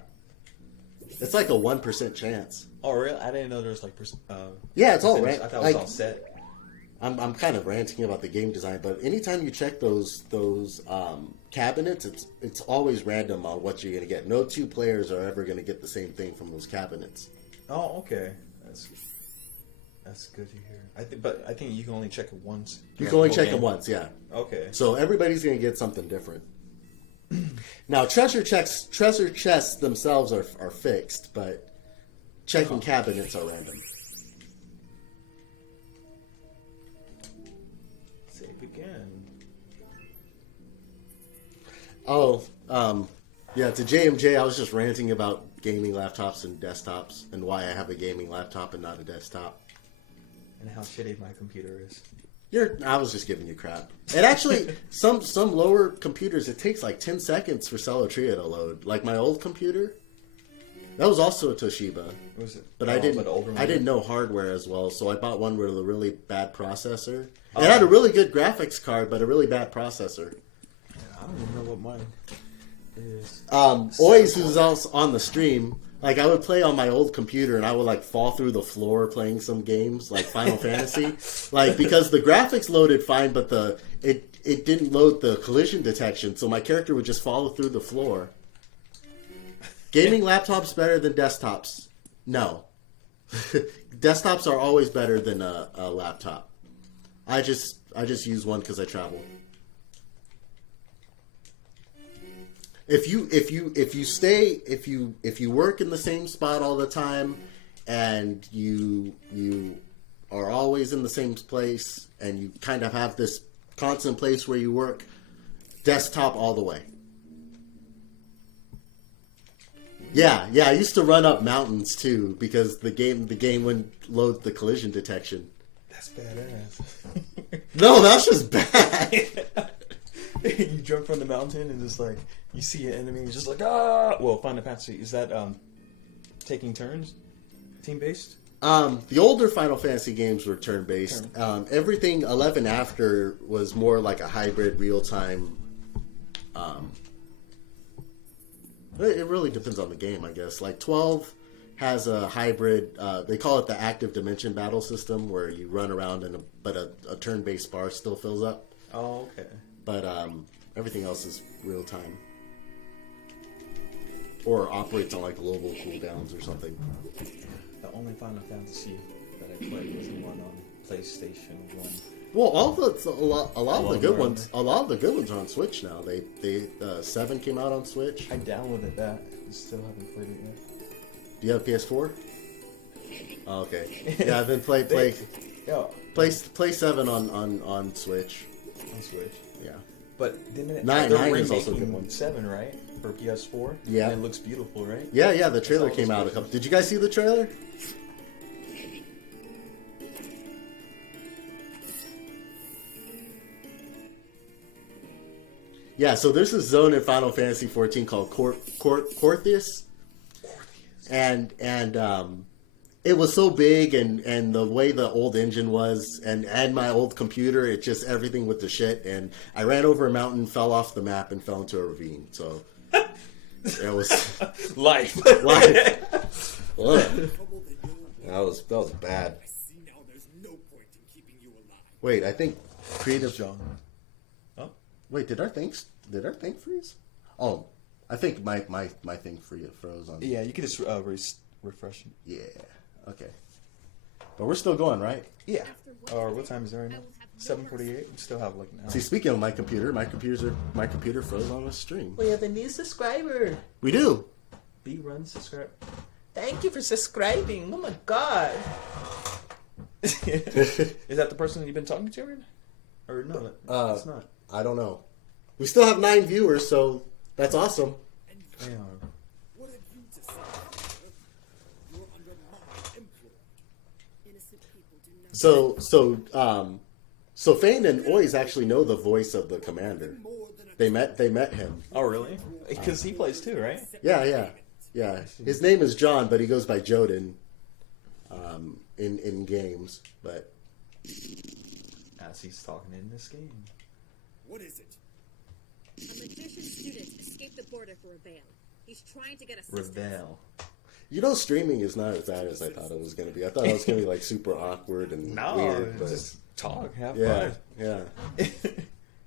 It's like a 1% chance. Oh, really? I didn't know there was yeah, it's all right. I thought it was all set. I'm kind of ranting about the game design, but anytime you check those cabinets, it's always random on what you're gonna get. No two players are ever gonna get the same thing from those cabinets. Oh, okay. That's good to hear. But I think you can only check it once. You can only check it once, yeah. Okay. So everybody's gonna get something different. Now, treasure chests themselves are fixed, but checking cabinets are random. Save again. Oh, yeah, to JMJ, I was just ranting about gaming laptops and desktops and why I have a gaming laptop and not a desktop. And how shitty my computer is. I was just giving you crap. And actually, some lower computers, it takes like 10 seconds for Selatria to load. Like my old computer, that was also a Toshiba. Was it? But I didn't know hardware as well, so I bought one with a really bad processor. Oh. It had a really good graphics card, but a really bad processor. I don't even know what mine is. Always, who's else on the stream, like I would play on my old computer and I would like fall through the floor playing some games like Final Fantasy, like because the graphics loaded fine, but it didn't load the collision detection, so my character would just follow through the floor. Gaming laptops better than desktops? No. Desktops are always better than a laptop. I just use one because I travel. If you work in the same spot all the time, and you are always in the same place, and you kind of have this constant place where you work, desktop all the way. Yeah, I used to run up mountains too because the game wouldn't load the collision detection. That's badass. No, that's just bad. You jump from the mountain and just like you see an enemy and just like ah. Well, Final Fantasy, is that taking turns, team based? The older Final Fantasy games were turn based. Everything 11 after was more like a hybrid real time. It really depends on the game, I guess. Like 12 has a hybrid. They call it the active dimension battle system, where you run around but a turn based bar still fills up. Oh, okay. But everything else is real time, or operates on like global cooldowns or something. The only Final Fantasy that I played was the one on PlayStation 1. Well, a lot of the good ones are on Switch now. They 7 came out on Switch. I downloaded that. I still haven't played it yet. Do you have PS4? Oh, okay. Yeah, then play 7 on Switch. On Switch. Yeah. But didn't it? 9 they're is also a good remaking one. 7, right? For PS4. Yeah. And it looks beautiful, right? Yeah. The trailer came out a couple. Did you guys see the trailer? Yeah, so there's a zone in Final Fantasy XIV called Corthius, and it was so big, and the way the old engine was, and my old computer, it just everything with the shit, and I ran over a mountain, fell off the map, and fell into a ravine. So it was life. Ugh. That was bad. Wait, I think Creative John. Oh. Wait, did our thing freeze? Oh, I think my thing froze on. Yeah, you can just refresh it. Yeah. Okay. But we're still going, right? Yeah. Or what time is it right now? 7:48. We still have like an hour. See, speaking of my computer froze on the stream. We have a new subscriber. We do. B run subscribe. Thank you for subscribing. Oh my god. Is that the person you've been talking to, right? Or no? It's not. I don't know. We still have 9 viewers, so that's awesome. Yeah. So Fane and Ois actually know the voice of the commander. They met him. Oh, really? Because he plays too, right? Yeah. His name is John, but he goes by Joden in games. But as he's talking in this game. What is it? A magician student escaped the border for a veil. He's trying to get assistance. Rebel. You know, streaming is not as bad as I thought it was going to be. I thought it was going to be like super awkward and weird. But just talk, have yeah, fun. Yeah.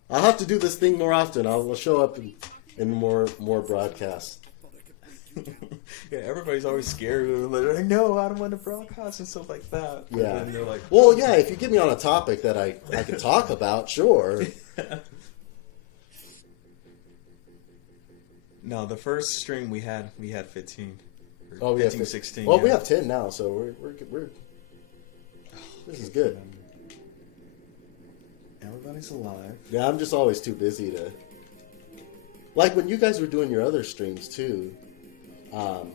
I'll have to do this thing more often. I'll show up in more broadcasts. Yeah, everybody's always scared. They're like, no, I don't want to broadcast and stuff like that. But Yeah. then they're like, well, yeah, if you get me on a topic that I can talk about, sure. No, the first stream we had 15. Oh, we 15, have 16. Well, yeah. we have 10 now, so we're this is good. Everybody's alive. Yeah, I'm just always too busy to. Like when you guys were doing your other streams too. I'm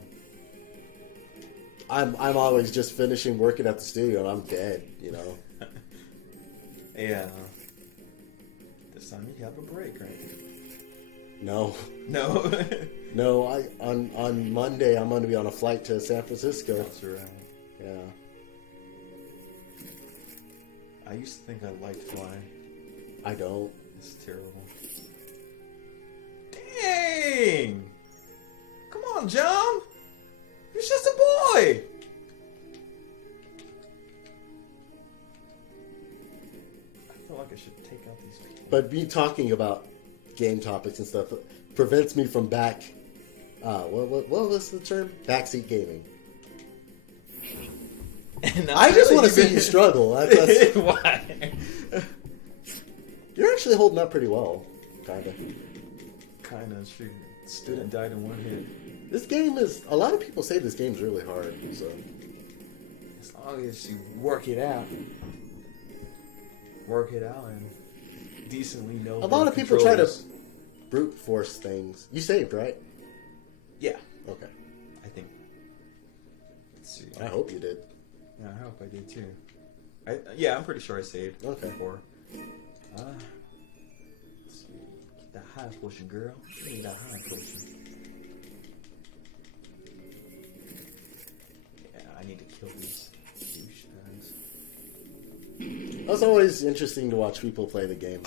always just finishing working at the studio and I'm dead, you know. Yeah. This time you have a break, right? No. No. No, on Monday I'm going to be on a flight to San Francisco. That's right. Yeah. I used to think I liked flying. I don't. It's terrible. Dang! Come on, John! He's just a boy! I feel like I should take out these people. But me talking about game topics and stuff prevents me from what was the term? Backseat gaming. I just want to see you struggle. Why? You're actually holding up pretty well, kind of. Kind of. Student died in one hit. This game is. A lot of people say this game's really hard. So as long as you work it out, and decently know. A lot of people try to brute force things. You saved, right? Yeah. Okay. I think. Let's see. I hope you did. Yeah, I hope I did too. I'm pretty sure I saved. Okay. Before. Let's see. Get that high potion, girl. Give me that high potion. Yeah, I need to kill these douchebags. That's always interesting to watch people play the game.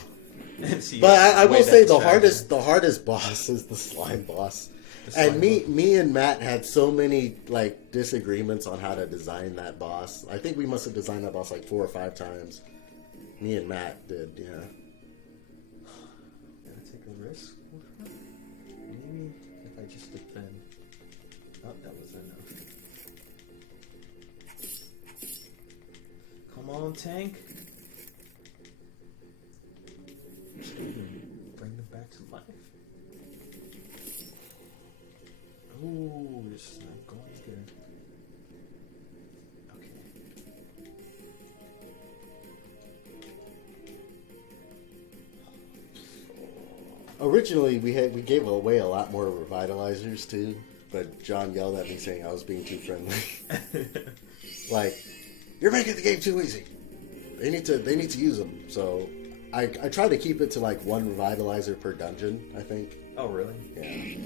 See, but I will say the strategy. hardest boss is the slime boss. And me and Matt had so many disagreements on how to design that boss. I think we must have designed that boss 4 or 5 times. Me and Matt did, yeah. Gotta take a risk. Maybe if I just defend. Oh, that was enough. Come on, tank. Bring them back to life. Ooh, this is not going good. Okay. Originally, we gave away a lot more revitalizers too, but John yelled at me saying I was being too friendly. You're making the game too easy. They need to use them. So I try to keep it to 1 revitalizer per dungeon. I think. Oh really? Yeah.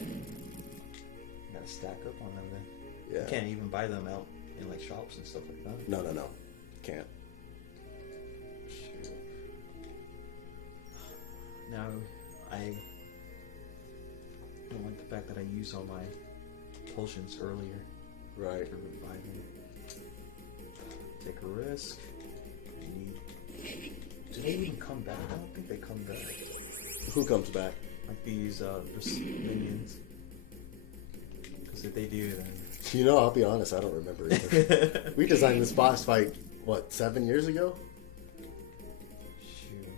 Gotta stack up on them then. Yeah. You can't even buy them out in shops and stuff like that. No. Can't. Shoot. Now I don't like the fact that I used all my potions earlier. Right. To revive them. Take a risk. Do they even come back? I don't think they come back. Who comes back? Like these minions. Because if they do, then... I'll be honest, I don't remember either. We designed this boss fight, 7 years ago? Shoot.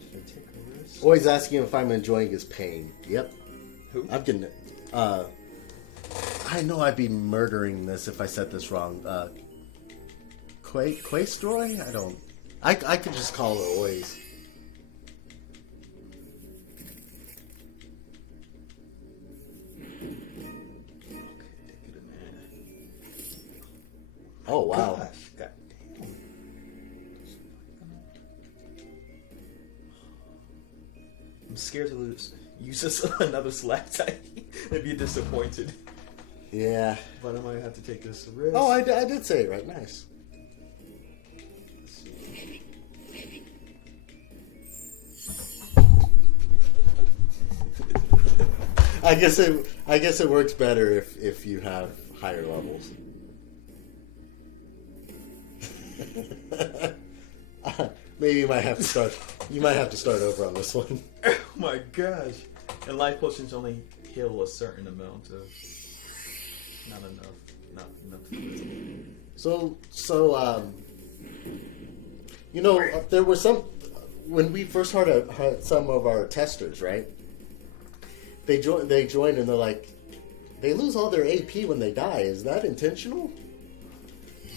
Should I take a risk? Always asking if I'm enjoying his pain. Yep. Who? I'm getting it. I know I'd be murdering this if I said this wrong. Quaestroy? I could just call it always. Oh wow! Gosh, God damn. I'm scared to use another stalactite and be disappointed. Yeah. But I might have to take this risk. Oh, I did say it right. Nice. I guess it works better if you have higher levels. Maybe you might have to start over on this one. Oh my gosh! And life potions only heal a certain amount of. Not enough. Not enough. So there were some when we first had some of our testers, right? They joined and they're like, they lose all their AP when they die. Is that intentional?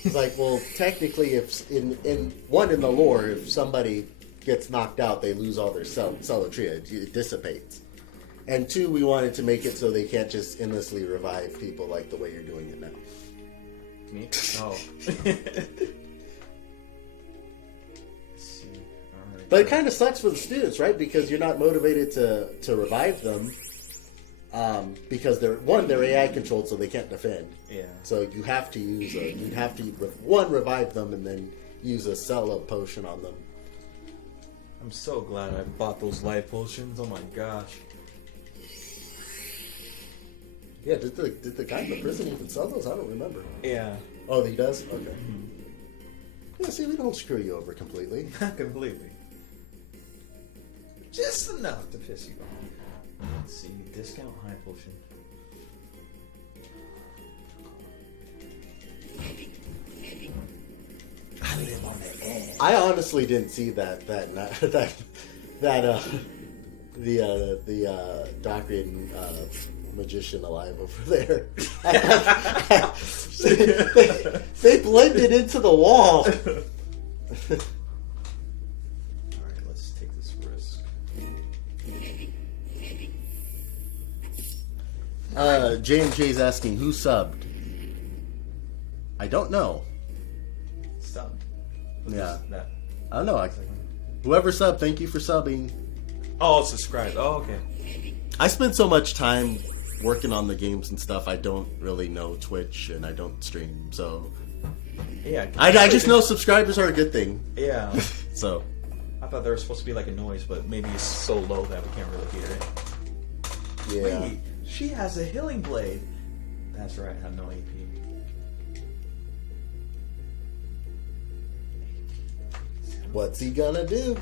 It's like, well, technically, if in the lore, if somebody gets knocked out, they lose all their Selatria. It dissipates. And 2, we wanted to make it so they can't just endlessly revive people like the way you're doing it now. Me? Oh. Let's see. Alright. But it kind of sucks for the students, right? Because you're not motivated to revive them. Because they're AI controlled, so they can't defend. Yeah. So you have to use revive them and then use a sell-up potion on them. I'm so glad I bought those life potions. Oh my gosh. Yeah, did the guy in the prison even sell those? I don't remember. Yeah. Oh, he does? Okay. Yeah, see, we don't screw you over completely. Not completely. Just enough to piss you off. Let's see, discount high potion. I live on the edge. I honestly didn't see the Doctrian magician alive over there. they blended into the wall. Alright, let's take this risk. J&J's asking, who subbed? I don't know. Stop. Yeah. That. I don't know. Whoever subbed, thank you for subbing. Oh, subscribe. Oh, okay. I spend so much time working on the games and stuff, I don't really know Twitch and I don't stream, so... Yeah. I just know subscribers are a good thing. Yeah. So... I thought there was supposed to be like a noise, but maybe it's so low that we can't really hear it. Yeah. Wait, she has a healing blade. That's right, I have no AP. What's he gonna do?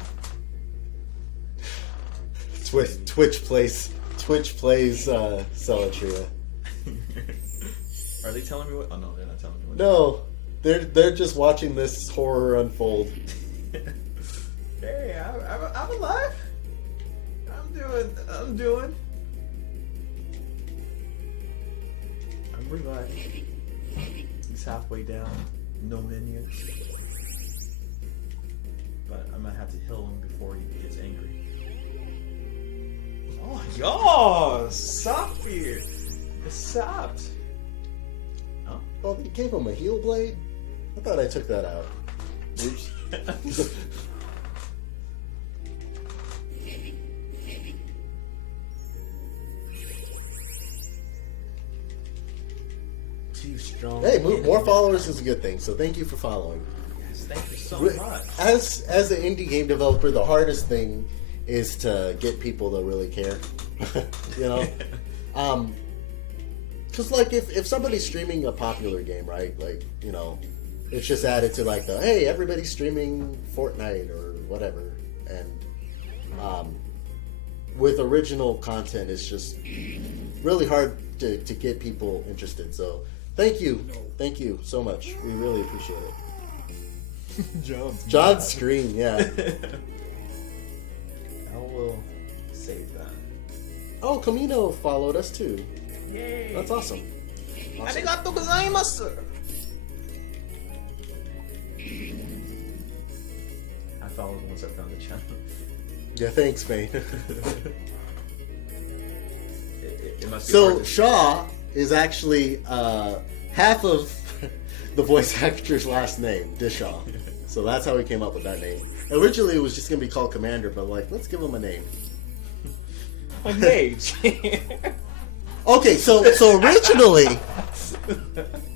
Twitch plays Selatria. Are they telling me what? Oh no, they're not telling me what. No, they're just watching this horror unfold. Hey, I'm alive. I'm doing. I'm revived. He's halfway down. No minions. But I'm gonna have to heal him before he gets angry. Oh, yo! Soft here! It's soft! Oh. Oh, they gave him a heal blade? I thought I took that out. Oops. Too strong. Hey, more followers is a good thing, so thank you for following. Yes, thank you so much. As an indie game developer, the hardest thing is to get people to really care. You know? Because, like, if somebody's streaming a popular game, right? Like, you know, it's just added to, like, the, hey, everybody's streaming Fortnite or whatever. And with original content, it's just really hard to get people interested. So, thank you. Thank you so much. We really appreciate it. John's screen, yeah. I will save that. Oh, Camino followed us too. Yay! That's awesome. Arigatou gozaimasu! I followed once I found the channel. Yeah, thanks, mate. It must be So hard to- Shaw is actually half of the voice actor's last name, Dishaw. So that's how we came up with that name. Originally, it was just gonna be called Commander, but like, let's give him a name. A mage. Okay, so originally,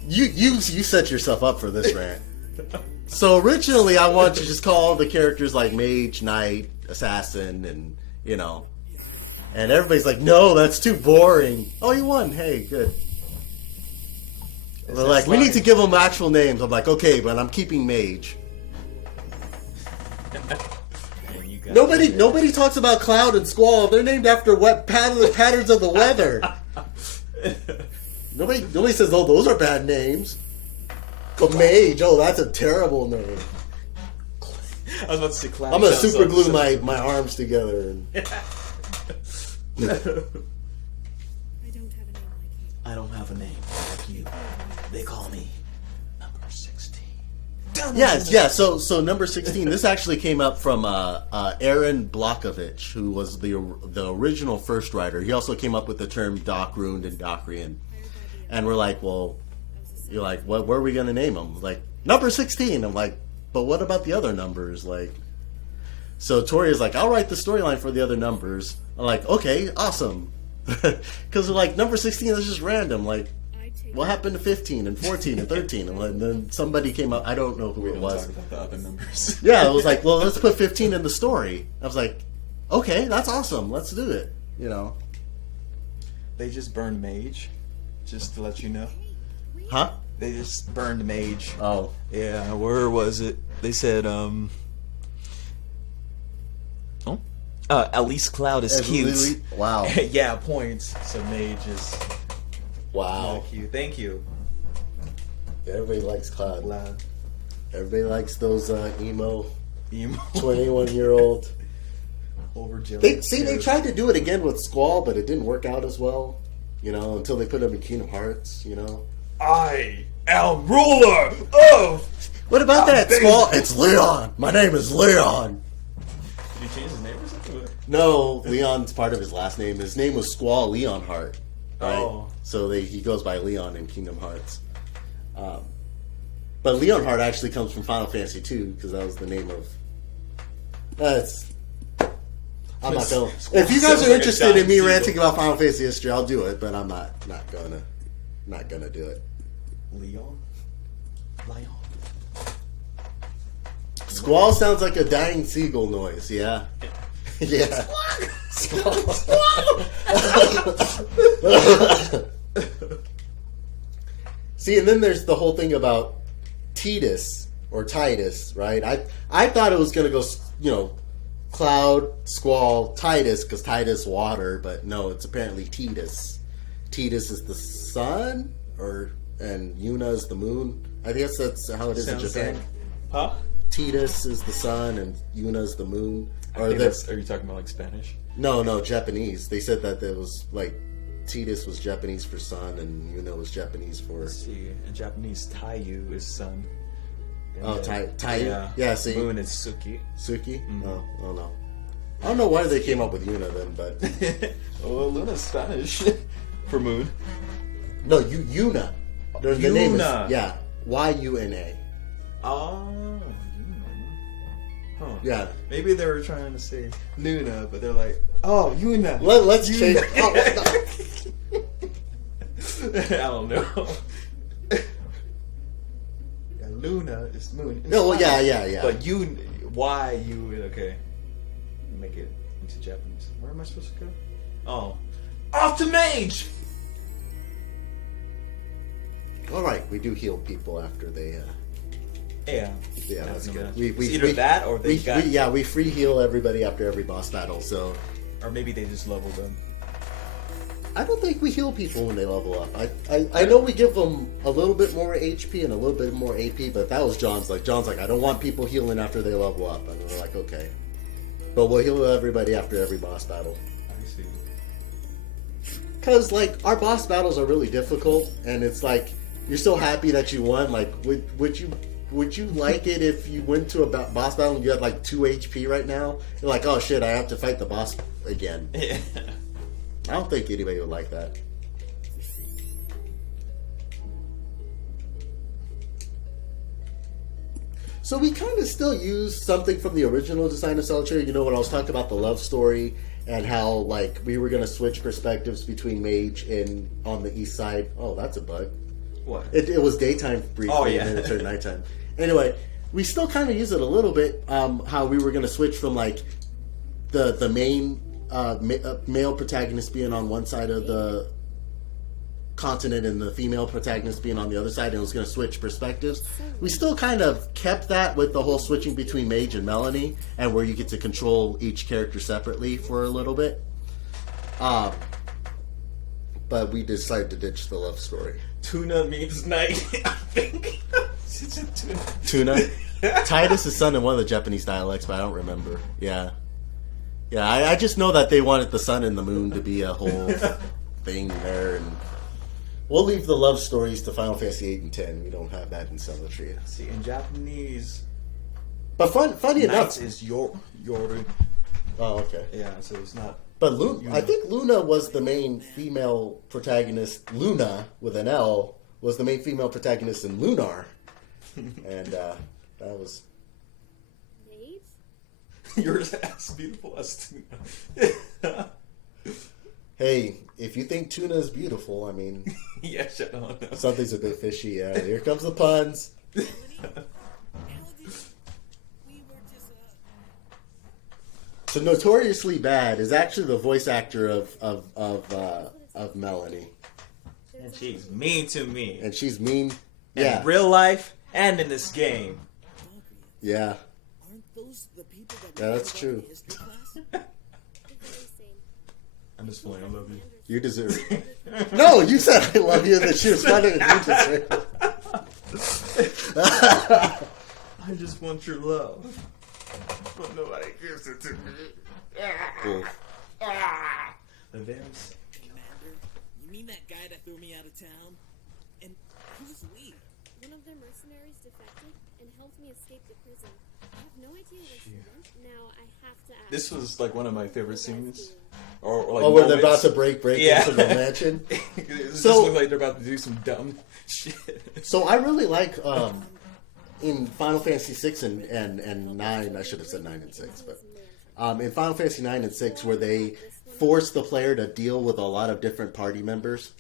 you set yourself up for this rant. So originally, I wanted to just call all the characters like Mage, Knight, Assassin, and you know, and everybody's like, no, that's too boring. Oh, you won. Hey, good. They're like, we need to give them actual names. I'm like, okay, but I'm keeping Mage. Nobody talks about Cloud and Squall. They're named after patterns of the weather. Nobody says, oh, those are bad names. But Mage, oh, that's a terrible name. I was about to say Cloud. I'm gonna super glue my arms together. And... I don't have a name like you. They call me number 16. Yeah. So number 16. This actually came up from Aaron Blokovich, who was the original first writer. He also came up with the term Doc Ruined and Docrian. And we're like, well, you're like, what are we gonna name him? Like, number 16. I'm like, but what about the other numbers? Like, so Tori is like, I'll write the storyline for the other numbers. I'm like, okay, awesome. Because like number 16 is just random. Like, what happened to 15 and 14 and 13? And then somebody came up. I don't know who it was. Talk about the other numbers. Yeah, it was like, well, let's put 15 in the story. I was like, okay, that's awesome. Let's do it. You know. They just burned Mage, just to let you know. Huh? They just burned Mage. Oh. Yeah, where was it? They said, at least Cloud is cute. Wow. Yeah, points. So Mage is... Wow. Thank you. Everybody likes Cloud. Cloud. Everybody likes those emo 21-year-old. Overjoyed. They tried to do it again with Squall, but it didn't work out as well. You know, until they put him in Kingdom Hearts. You know. I am ruler of. What about that, Squall? It's Leon. My name is Leon. Did you change his name or something? No, Leon's part of his last name. His name was Squall Leonhart. Right? Oh. So he goes by Leon in Kingdom Hearts. But Leonhart actually comes from Final Fantasy II because that was the name of. I'm not going. If you guys are interested in me ranting about Final Fantasy history, I'll do it. But I'm not gonna do it. Leon. Squall sounds like a dying seagull noise. Yeah. Yeah. Squall. See, and then there's the whole thing about Titus or Titus, right? I thought it was gonna go, Cloud, Squall, Titus, because Titus water, but no, it's apparently Titus. Titus is the sun, and Yuna is the moon. I guess that's how it is in Japan. Huh? Titus is the sun and Yuna is the moon. Are you talking about like Spanish? No, Japanese. They said that there was like Titus was Japanese for sun and Yuna was Japanese for. Let's see, in Japanese, Taiyu is sun. Oh, Taiyu. Yeah, see. Moon is Suki. Suki. Mm-hmm. Oh no. I don't know why they came up with Yuna then, but. Well, Luna's Spanish for moon. No, Yuna. The name is Yuna. Oh. Huh. Yeah. Maybe they were trying to say Luna, but they're like, oh, Yuna. Let's change. I don't know. Yeah, Luna is moon. No, well, yeah. But okay. Make it into Japanese. Where am I supposed to go? Oh. Off to Mage! Alright, we do heal people after they, Yeah, that's good. It's either that or we free heal everybody after every boss battle, so... Or maybe they just leveled them. I don't think we heal people when they level up. I know we give them a little bit more HP and a little bit more AP, but that was John's like, I don't want people healing after they level up. And we're like, okay. But we'll heal everybody after every boss battle. I see. Because, like, our boss battles are really difficult, and it's like, you're so happy that you won. Like, would you like it if you went to a boss battle and you had like 2 HP right now? You're like, oh shit, I have to fight the boss again. Yeah. I don't think anybody would like that. So we kind of still use something from the original design of Selatria. You know, when I was talking about the love story and how like we were going to switch perspectives between Mage and on the east side. Oh, that's a bug. What? It was daytime briefly and then it turned nighttime. Anyway, we still kind of use it a little bit. How we were going to switch from like the main male protagonist being on one side of the continent and the female protagonist being on the other side, and it was going to switch perspectives. We still kind of kept that with the whole switching between Mage and Melanie, and where you get to control each character separately for a little bit. But we decided to ditch the love story. Tuna means night, I think. Tuna? Titus is son in one of the Japanese dialects, but I don't remember. Yeah, I just know that they wanted the sun and the moon to be a whole thing there, and we'll leave the love stories to Final Fantasy 8 and 10. We don't have that in Selatria. See, in Japanese, but funny enough, is Yoru. Oh, okay. Yeah, so it's not. But I think Luna was the main female protagonist. Luna with an L was the main female protagonist in Lunar, and that was. Nate? You're as beautiful as Tuna. Hey, if you think Tuna is beautiful, I mean, Yeah, shut up. something's a bit fishy. Yeah, here comes the puns. So Notoriously Bad is actually the voice actor of Melanie, And she's mean to me. and she's mean. In Yeah, real life and in this game. yeah, Aren't those the people that yeah, that's true. history class? I'm just playing. I love you. You deserve it. No, you said I love you, that she was funny, and you deserve it. I just want your love. But nobody gives it to me. Cool. The very same. Commander, you mean that guy that threw me out of town? And who's we? One of their mercenaries defected and helped me escape the prison. I have no idea what she meant. Now I have to ask. This was like one of my favorite scenes. Or like Oh, where they're about moments. to break Yeah. into the mansion. It just So- looks like they're about to do some dumb shit. So I really like in Final Fantasy 6 and 9. I should have said 9 and 6, but in Final Fantasy 9 and 6, where they force the player to deal with a lot of different party members.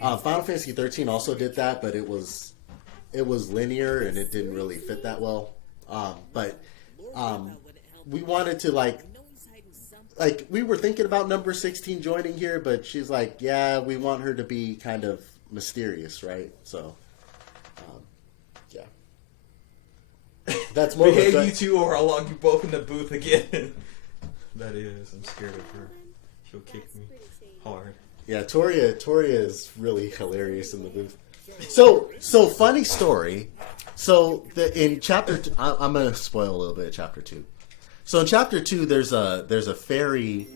Final Fantasy 13 also did that, but it was linear and it didn't really fit that well. But we wanted to like we were thinking about number 16 joining here, but she's like, yeah, we want her to be kind of mysterious, right? So, yeah. That's more of a Behave, threat. you two, or I'll lock you both in the booth again. That is, I'm scared of her. She'll kick me hard. Yeah, Toria is really hilarious in the booth. So funny story. So in chapter, I'm gonna spoil a little bit of chapter 2. So in chapter 2, there's a fairy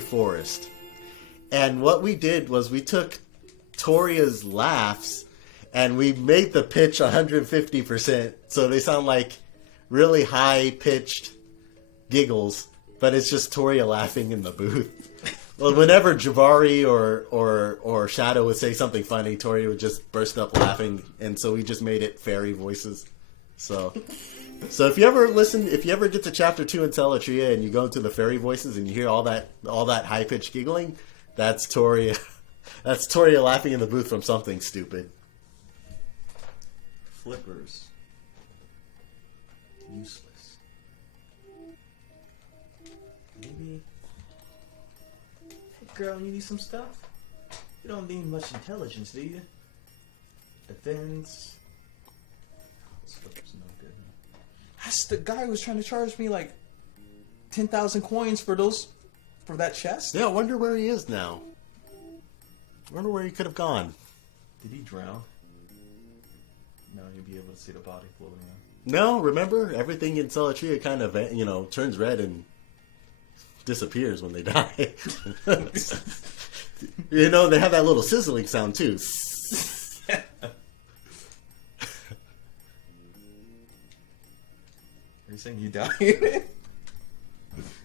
forest, and what we did was we took Toria's laughs and we made the pitch 150%, so they sound like really high pitched giggles, but it's just Toria laughing in the booth. Well, whenever Jabari or Shadow would say something funny, Toria would just burst up laughing, and so we just made it fairy voices. So if you ever get to chapter 2 in Selatria and you go into the fairy voices and you hear all that high pitched giggling, that's Toria. That's Toria laughing in the booth from something stupid. Flippers. Useless. Maybe. Hey girl, you need some stuff? You don't need much intelligence, do you? Defense. This flipper's no good. That's the guy who was trying to charge me like 10,000 coins for that chest. Yeah, I wonder where he is now. I wonder where he could have gone. Did he drown? No, you'll be able to see the body floating on. No, remember, everything in Selatria kind of, turns red and disappears when they die. They have that little sizzling sound too. Are you saying you died?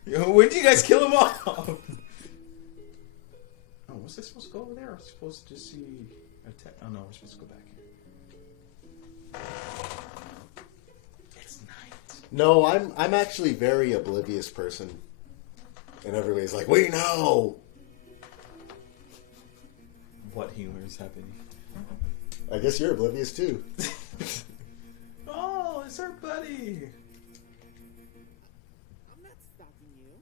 Yo, when did you guys kill him off? Oh, was I supposed to go over there? Or was I supposed to see attack? Oh no, we're supposed to go back here. It's night. No, I'm actually a very oblivious person, and everybody's like, "We know." What humor is happening? I guess you're oblivious too. Oh, it's our buddy. I'm not stalking you.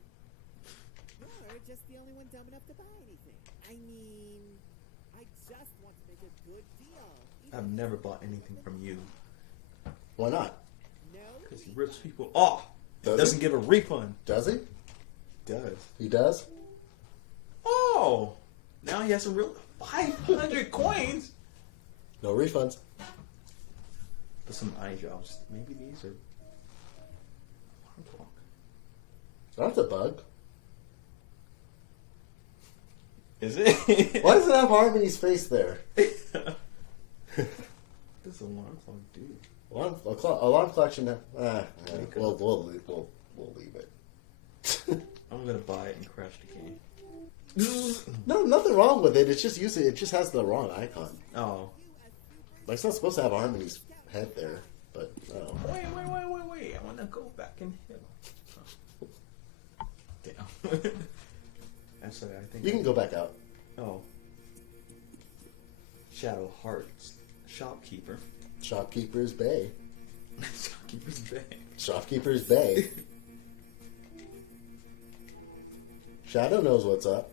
You're just the only one dumb enough to buy anything. I mean, I just want to make a good deal. I've never bought anything from you. Why not? No? Because he rips people off. Doesn't give a refund. Does he? Does. He does? Oh! Now he has some real 500 coins. No refunds. But some eye jobs. Maybe these are alarm clock. That's a bug. Is it? Why does it have Harmony's face there? What does alarm clock do? Alarm clock should have. We'll leave it. I'm gonna buy it and crash the game. No, nothing wrong with it. It's just it just has the wrong icon. Oh. Like, it's not supposed to have Harmony's head there, but oh. Wait. I want to go back in here. Damn. Actually, I think You can go back out. Oh. Shadow Hearts Shopkeeper. Shopkeeper's Bay. Shopkeeper's Bay. Shopkeeper's Bay. Shadow knows what's up.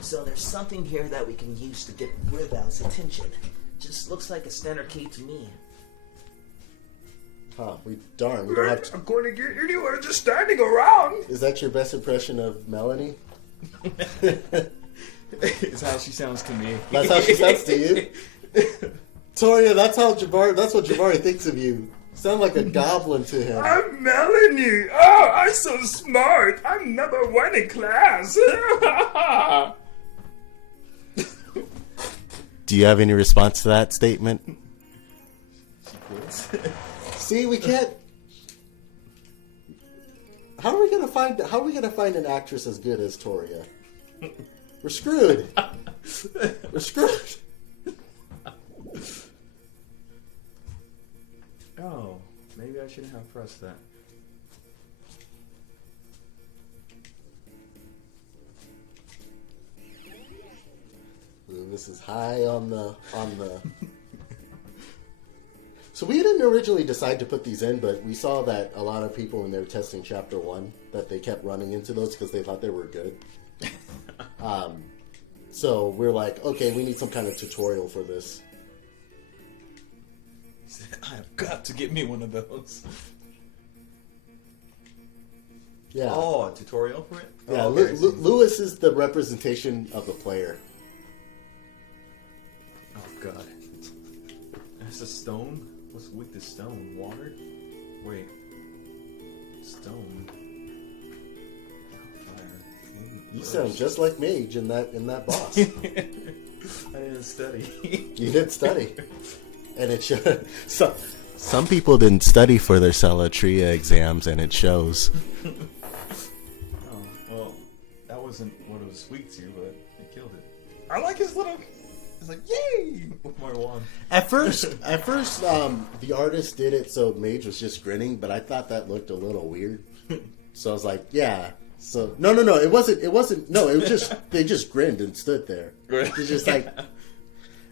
So there's something here that we can use to get Rival's attention. Just looks like a standard key to me. Huh, we don't have to. I'm going to get anywhere just standing around. Is that your best impression of Melanie? It's how she sounds to me. That's how she sounds to you? Toria, that's what Jabari thinks of you. Sound like a goblin to him. I'm Melanie. Oh, I'm so smart. I'm number 1 in class. Do you have any response to that statement? See, we can't. How are we gonna find an actress as good as Toria? We're screwed. We're screwed. Oh, maybe I shouldn't have pressed that. This is high on the. So we didn't originally decide to put these in, but we saw that a lot of people when they were testing Chapter 1 that they kept running into those because they thought they were good. So we're like, okay, we need some kind of tutorial for this. I've got to get me one of those. Yeah. Oh, a tutorial for it? Yeah, Oh, okay, Lewis is the representation of the player. Oh, God. That's a stone? What's with the stone? Water? Wait. Stone. Fire. You sound just like Mage in that boss. I didn't study. You didn't study. And it should. Some people didn't study for their Selatria exams, and it shows. Oh, well, that wasn't what it was sweet to, but it killed it. I like his little... It's like, yay! With my wand. At first, the artist did it so Mage was just grinning, but I thought that looked a little weird. So I was like, yeah. So no, it wasn't. No, it was just they just grinned and stood there. It's just like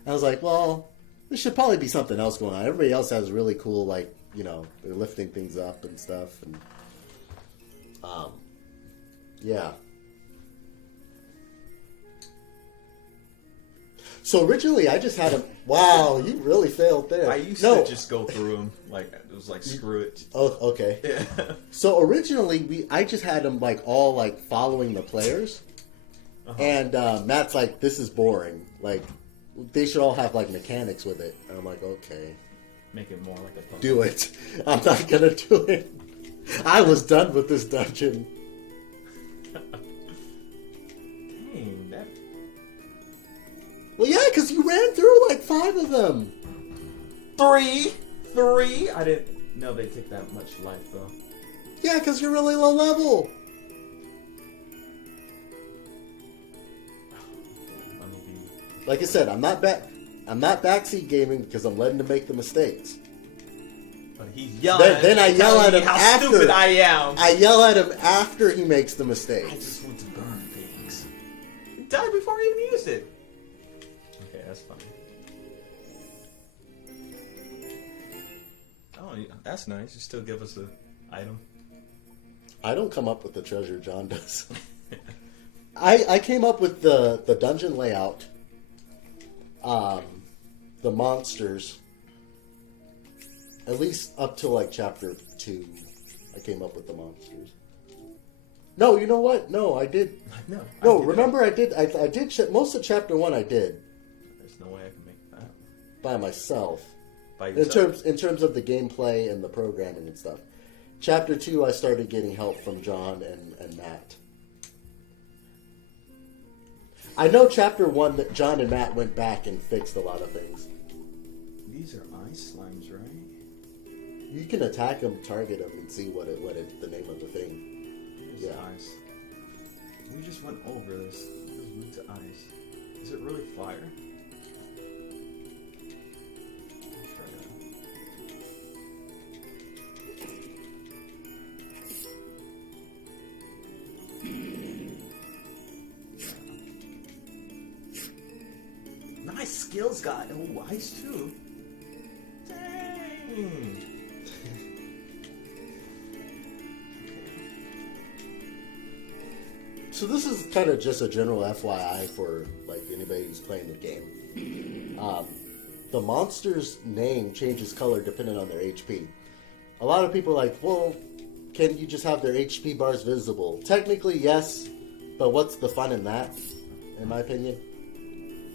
I was like, well, there should probably be something else going on. Everybody else has really cool, like, you know, they're lifting things up and stuff, and yeah. So originally, I just had him. Wow, you really failed there. I used to just go through them like it was like screw it. Oh, okay. Yeah. So originally, I just had them like all like following the players, and Matt's like, "This is boring. Like, they should all have like mechanics with it." And I'm like, "Okay, Make it more like a puzzle. do it. I'm not gonna do it. I was done with this dungeon." Dang, that. Well, yeah, because you ran through like 5 of them. Three. I didn't know they take that much life though. Yeah, because you're really low level. Like I said, I'm not backseat gaming because I'm letting him make the mistakes. But he's yelling. Then I yell at him how after. stupid I am. I yell at him after he makes the mistakes. I just want to burn things. He died before he even used it. Okay, that's funny. Oh, yeah, that's nice. You still give us an item. I don't come up with the treasure, John does. I came up with the dungeon layout, the monsters, at least up to like chapter 2. I came up with the monsters. No, you know what? No, I did. No, remember I did most of chapter 1. I did. There's no way I can make that by myself. By yourself? In terms of the gameplay and the programming and stuff. Chapter 2, I started getting help from John and Matt. I know chapter 1 that John and Matt went back and fixed a lot of things. These are ice slimes, right? You can attack them, target them, and see what the name of the thing. There's ice. We just went over this. This is root to ice. Is it really fire? Let's try that. Nice skills, guy. Oh, ice too. Dang. So this is kind of just a general FYI for like anybody who's playing the game. The monster's name changes color depending on their HP. A lot of people are like, well, can you just have their HP bars visible? Technically, yes, but what's the fun in that, in my opinion?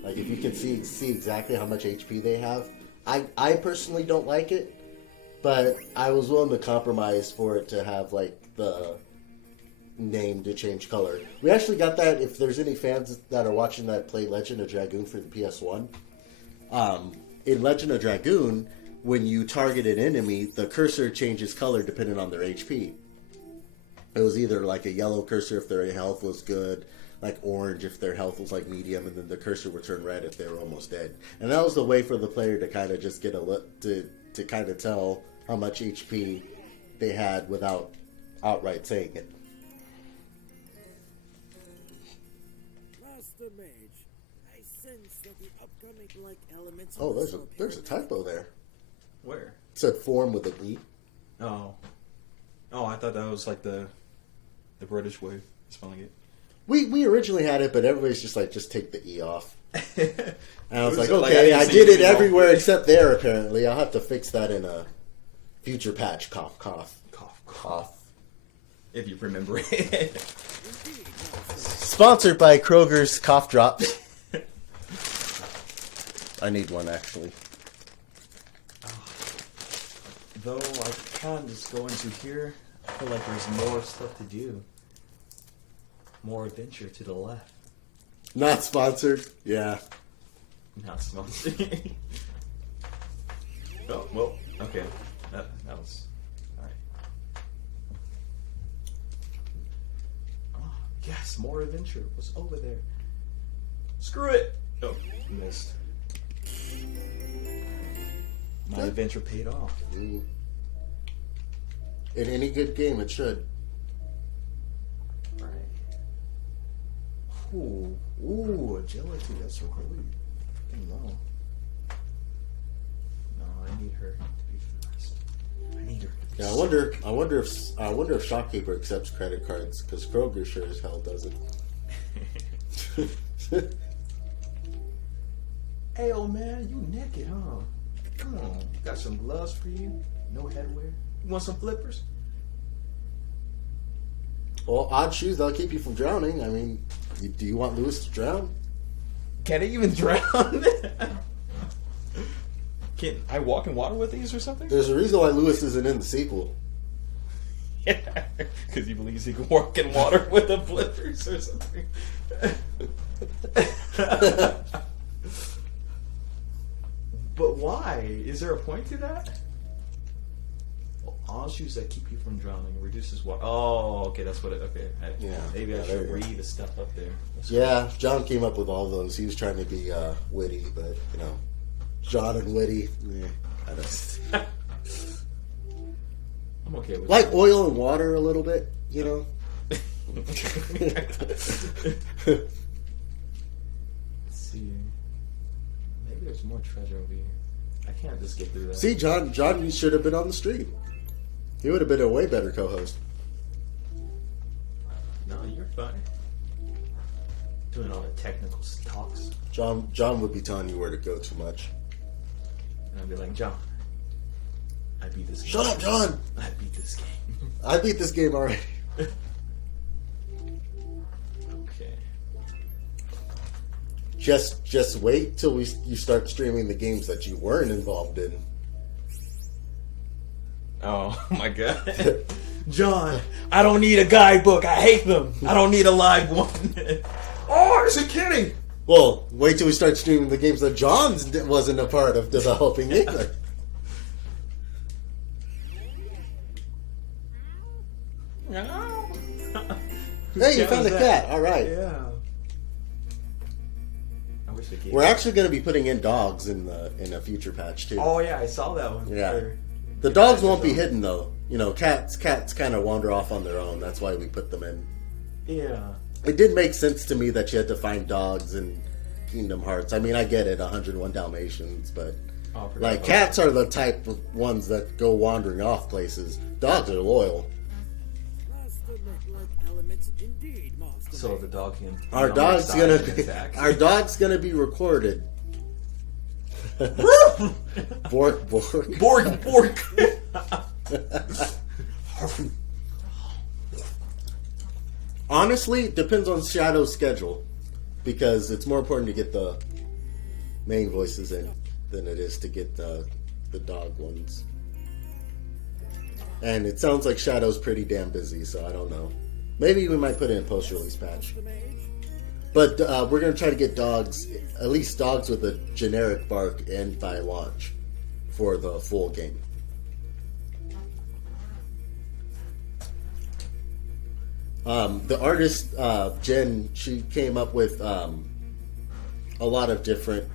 Like, if you can see exactly how much HP they have. I personally don't like it, but I was willing to compromise for it to have, like, the name to change color. We actually got that, if there's any fans that are watching that play Legend of Dragoon for the PS1. In Legend of Dragoon, when you target an enemy, the cursor changes color depending on their HP. It was either like a yellow cursor if their health was good, like orange if their health was like medium, and then the cursor would turn red if they were almost dead. And that was the way for the player to kind of just get a look to kind of tell how much HP they had without outright saying it. Master Mage, I sense that the upcoming elements. Oh, there's a typo there. Where? It said form with an E. Oh, I thought that was like the British way of spelling it. We originally had it, but everybody's just like, just take the E off. And I was like, like, okay, I I didn't did see it it everywhere except there, apparently. I'll have to fix that in a future patch. Cough, cough. Cough, Cough. If you remember it. Sponsored by Kroger's Cough Drops. I need one, actually. Though I can just go into here, I feel like there's more stuff to do. More adventure to the left. Not sponsored? Yeah. Not sponsored. Oh, well, okay. That was... Alright. Oh, yes, more adventure. What's over there? Screw it! Oh, missed. My adventure paid off. In any good game, it should. Right. Ooh, agility. That's really... No. No, I need her to be fast. I need her to be Yeah, I wonder if Shopkeeper accepts credit cards, because Kroger sure as hell doesn't. Hey, old man, you naked, huh? Come on, got some gloves for you. No headwear. You want some flippers? Well, odd shoes, that'll keep you from drowning. I mean, do you want Lewis to drown? Can I even drown? Can I walk in water with these or something? There's a reason why Lewis isn't in the sequel. Yeah, because he believes he can walk in water with the flippers or something. But why? Is there a point to that? Well, all shoes that keep you from drowning reduces water. Oh, okay, that's what it. Okay, maybe I should read the stuff up there. Yeah, John came up with all those. He was trying to be witty, but you know, John and witty. I don't. I'm okay with like that. oil and water a little bit, you know. Let's see. Maybe there's more treasure over here. I can't just get through that. See, John, you should have been on the stream. He would have been a way better co-host. No, you're fine. Doing all the technical talks. John would be telling you where to go too much. And I'd be like, John, I beat this game. Shut up, John! I beat this game. I beat this game already. Okay. Just wait till you start streaming the games that you weren't involved in. Oh my god. John, I don't need a guidebook. I hate them. I don't need a live one. Oh, is it kidding? Well, wait till we start streaming the games that John wasn't a part of developing either. Hey, you found a cat. All right. Yeah. I wish they gave We're actually going to be putting in dogs in a future patch too. Oh yeah, I saw that one. Yeah. Sure. The dogs won't be hidden though. You know, cats kind of wander off on their own. That's why we put them in. Yeah. It did make sense to me that you had to find dogs in Kingdom Hearts. I mean, I get it, 101 Dalmatians, but like cats are the type of ones that go wandering off places. Dogs are loyal. So the dog can. Our dog's gonna be recorded. Bork. Honestly, it depends on Shadow's schedule, because it's more important to get the main voices in than it is to get the dog ones. And it sounds like Shadow's pretty damn busy, so I don't know. Maybe we might put it in post-release patch. But we're going to try to get dogs, at least dogs with a generic bark, and by launch for the full game. The artist, Jen, she came up with a lot of different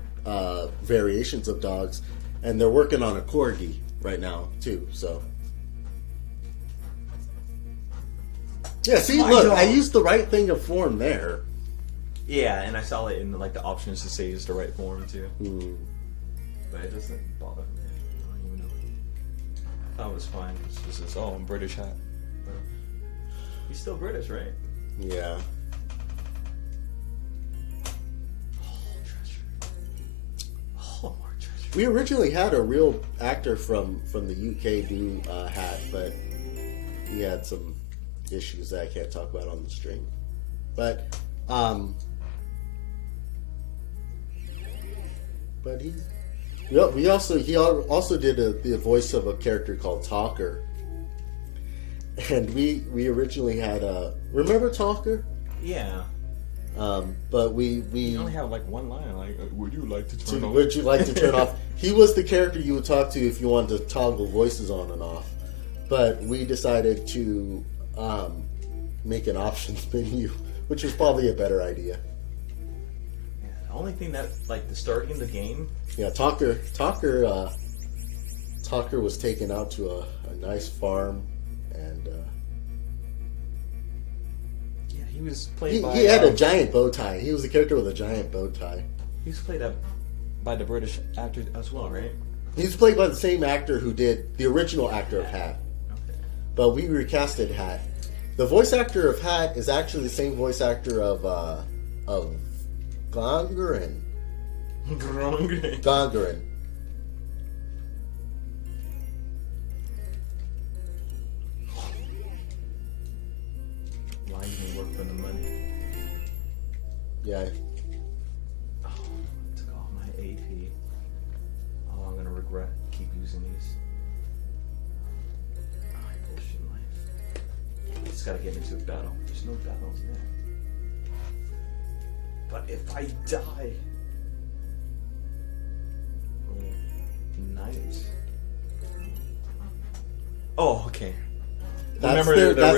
variations of dogs, and they're working on a corgi right now, too, so... Yeah, see, look, I used the right thing of form there. Yeah, and I saw it in like the options to say it's the right form too. But it doesn't bother me. I don't even know. That was fine. It's just I'm British hat. But he's still British, right? Yeah. Oh, more treasure. We originally had a real actor from the UK do Hat, but he had some issues that I can't talk about on the stream. But he also did the voice of a character called Talker, and we originally had remember Talker? Yeah. But we only have like one line, like would you like to turn off? Would you like to turn off? He was the character you would talk to if you wanted to toggle voices on and off. But we decided to make an options menu, which was probably a better idea. Yeah, the only thing that, like, the starting the game. Yeah, Talker was taken out to a nice farm, and yeah, he was played by. He had a giant bow tie. He was a character with a giant bow tie. He was played by the British actor as well, right? He was played by the same actor who did the original actor of Hat. Okay. But we recasted Hat. The voice actor of Hat is actually the same voice actor of Gongren. Gongren. Why even work for the money? Yeah. Oh, I took off my AP. Oh, I'm gonna regret keep using these. Just gotta get into a battle. There's no battles there. But if I die, night. Oh, okay. That's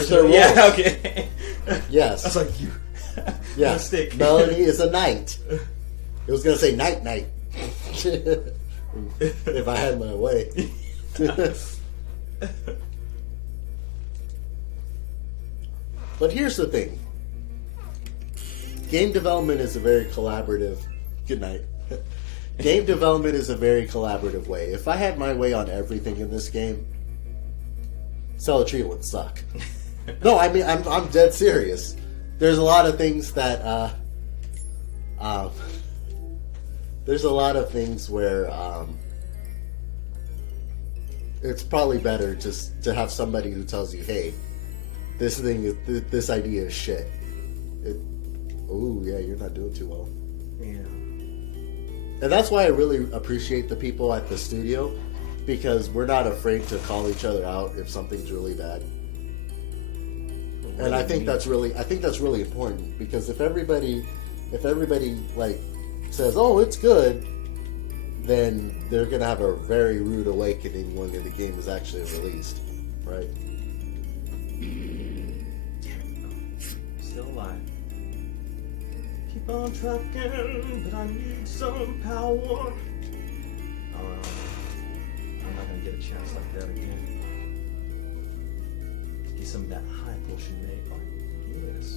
their role. Yeah, okay. Yes. I was like, you. Yeah. Mistake. Melanie is a knight. It was gonna say night. If I had my way. But here's the thing. Game development is a very collaborative... Good night. Game development is a very collaborative way. If I had my way on everything in this game, Selatria would suck. No, I mean, I'm dead serious. There's a lot of things that... there's a lot of things where... it's probably better just to have somebody who tells you, hey... This idea is shit. Oh yeah, you're not doing too well. Yeah. And that's why I really appreciate the people at the studio, because we're not afraid to call each other out if something's really bad. And I think that's really important, because if everybody like says, "Oh, it's good," then they're gonna have a very rude awakening when the game is actually released, right? I'm tracking, but I need some power. I'm not gonna get a chance like that again. Get some of that high potion made. Oh, yes.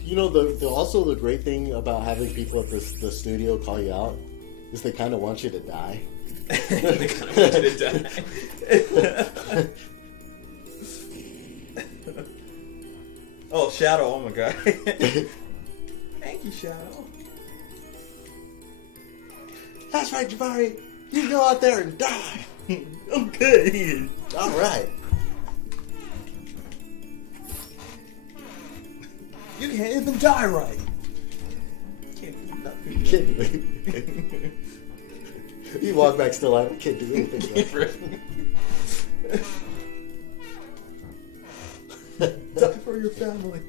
You know, also the great thing about having people at the studio call you out is they kind of want you to die. They kind of want you to die. Oh, Shadow! Oh my God! Thank you, Shadow. That's right, Jabari. You go out there and die. Okay. All right. You can't even die right. Can't do it. You walk back still. I can't do anything. Die for your family.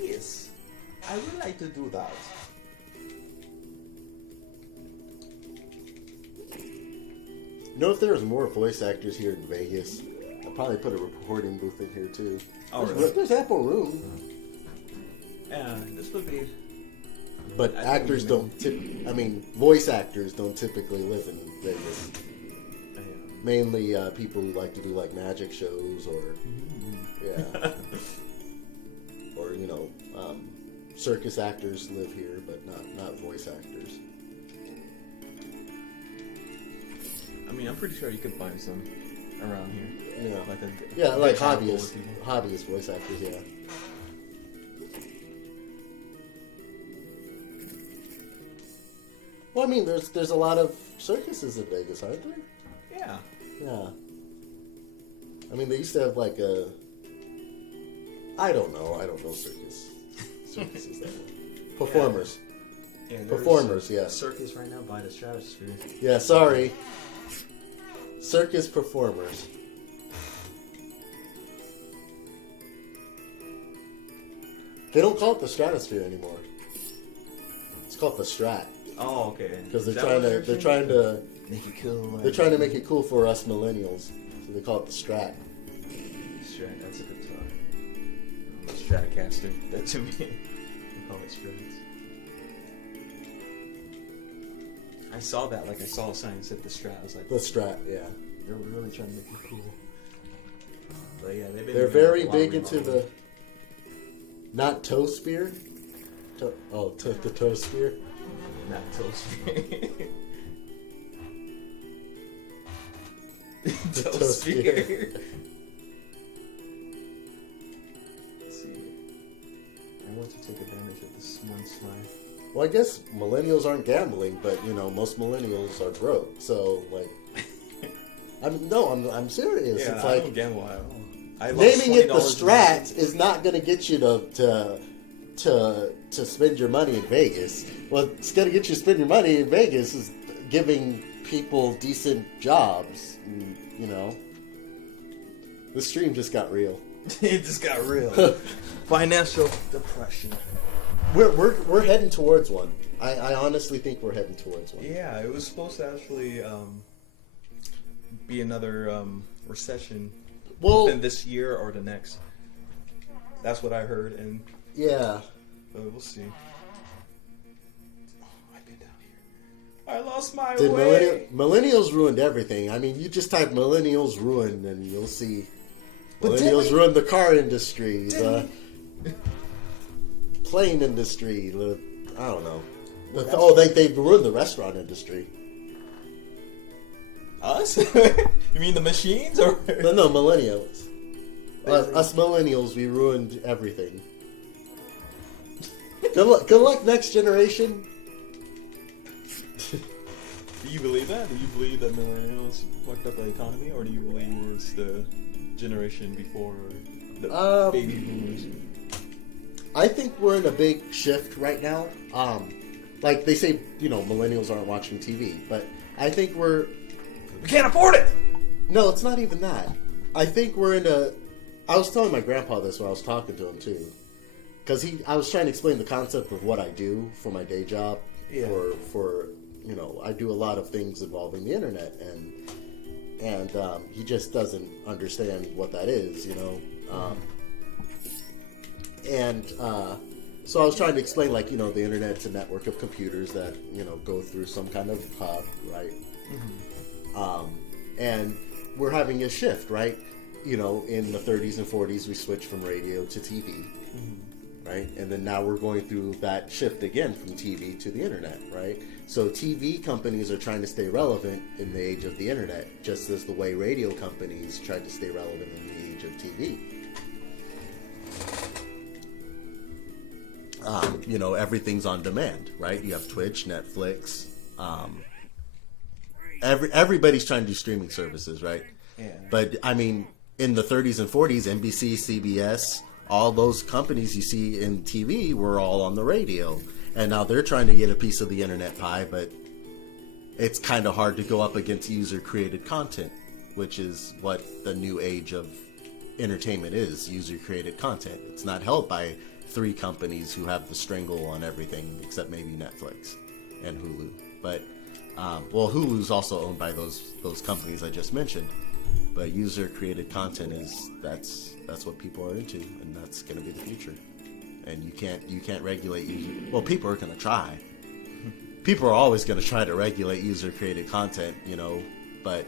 Yes, I would like to do that. You know, if there was more voice actors here in Vegas, I'd probably put a recording booth in here too. Oh, really? There's ample room. Yeah, this would be. But actors don't voice actors don't typically live in Vegas. Mainly people who like to do like magic shows or or circus actors live here, but not voice actors. I mean, I'm pretty sure you could find some around here. Yeah, like hobbyist voice actors. Yeah. Well, I mean, there's a lot of circuses in Vegas, aren't there? Yeah. Yeah. I mean, they used to have like a. I don't know circuses that way. Performers. Yeah, performers, yeah. Circus right now by the Stratosphere. Yeah, sorry. Circus performers. They don't call it the Stratosphere anymore. It's called the Strat. Oh, okay. Because they're trying to make it cool. They're trying to make it cool for us millennials, so they call it the Strat. Strat, that's a good talk. Stratocaster. That's to me. They call it Strats. I saw that. Like I saw a sign that said the Strat. I was like, the Strat, yeah. They're really trying to make it cool. But yeah, they're very big into the not toe spear. The toe spear. Not toe spear. Toe spear. Let's see. I want to take advantage of this one slide. Well, I guess millennials aren't gambling, but most millennials are broke. So, like, I'm serious. Yeah, it's I like don't gamble at all. Naming it the Strat is not going to get you to spend your money in Vegas. What's going to get you to spend your money in Vegas is giving people decent jobs. The stream just got real. It just got real. Financial depression. We're heading towards one. I honestly think we're heading towards one. Yeah, it was supposed to actually be another recession within this year or the next. That's what I heard, and yeah, we'll see. I've been down here. I lost my Did way. Millennials ruined everything. I mean, you just type millennials ruined, and you'll see millennials ruined the car industry, the plane industry. I don't know. They ruined the restaurant industry. Us? You mean the machines or no millennials? Us millennials, we ruined everything. Good luck, next generation. Do you believe that? Do you believe that millennials fucked up the economy, or do you believe it's the generation before the baby boomers? I think we're in a big shift right now. Like they say, millennials aren't watching TV, but I think we can't afford it. No, it's not even that. I think we're in a. I was telling my grandpa this when I was talking to him too, because I was trying to explain the concept of what I do for my day job. Yeah. For I do a lot of things involving the internet, and and he just doesn't understand what that is, you know. So I was trying to explain, like, you know, the internet's a network of computers that, you know, go through some kind of hub, right? And we're having a shift, right? You know, in the 30s and 40s, we switched from radio to TV, right? And then now we're going through that shift again from TV to the internet, right? So TV companies are trying to stay relevant in the age of the internet, just as the way radio companies tried to stay relevant in the age of TV. You know, everything's on demand, right? You have Twitch, Netflix. Everybody's trying to do streaming services, right? Yeah. But I mean, in the 30s and 40s, NBC, CBS, all those companies you see in TV were all on the radio, and now they're trying to get a piece of the internet pie. But it's kind of hard to go up against user-created content, which is what the new age of entertainment is: user-created content. It's not held by 3 companies who have the strangle on everything except maybe Netflix and Hulu. But well, Hulu's also owned by those companies I just mentioned. But user-created content that's what people are into, and that's going to be the future. And you can't regulate user. Well, people are going to try. People are always going to try to regulate user-created content, you know. But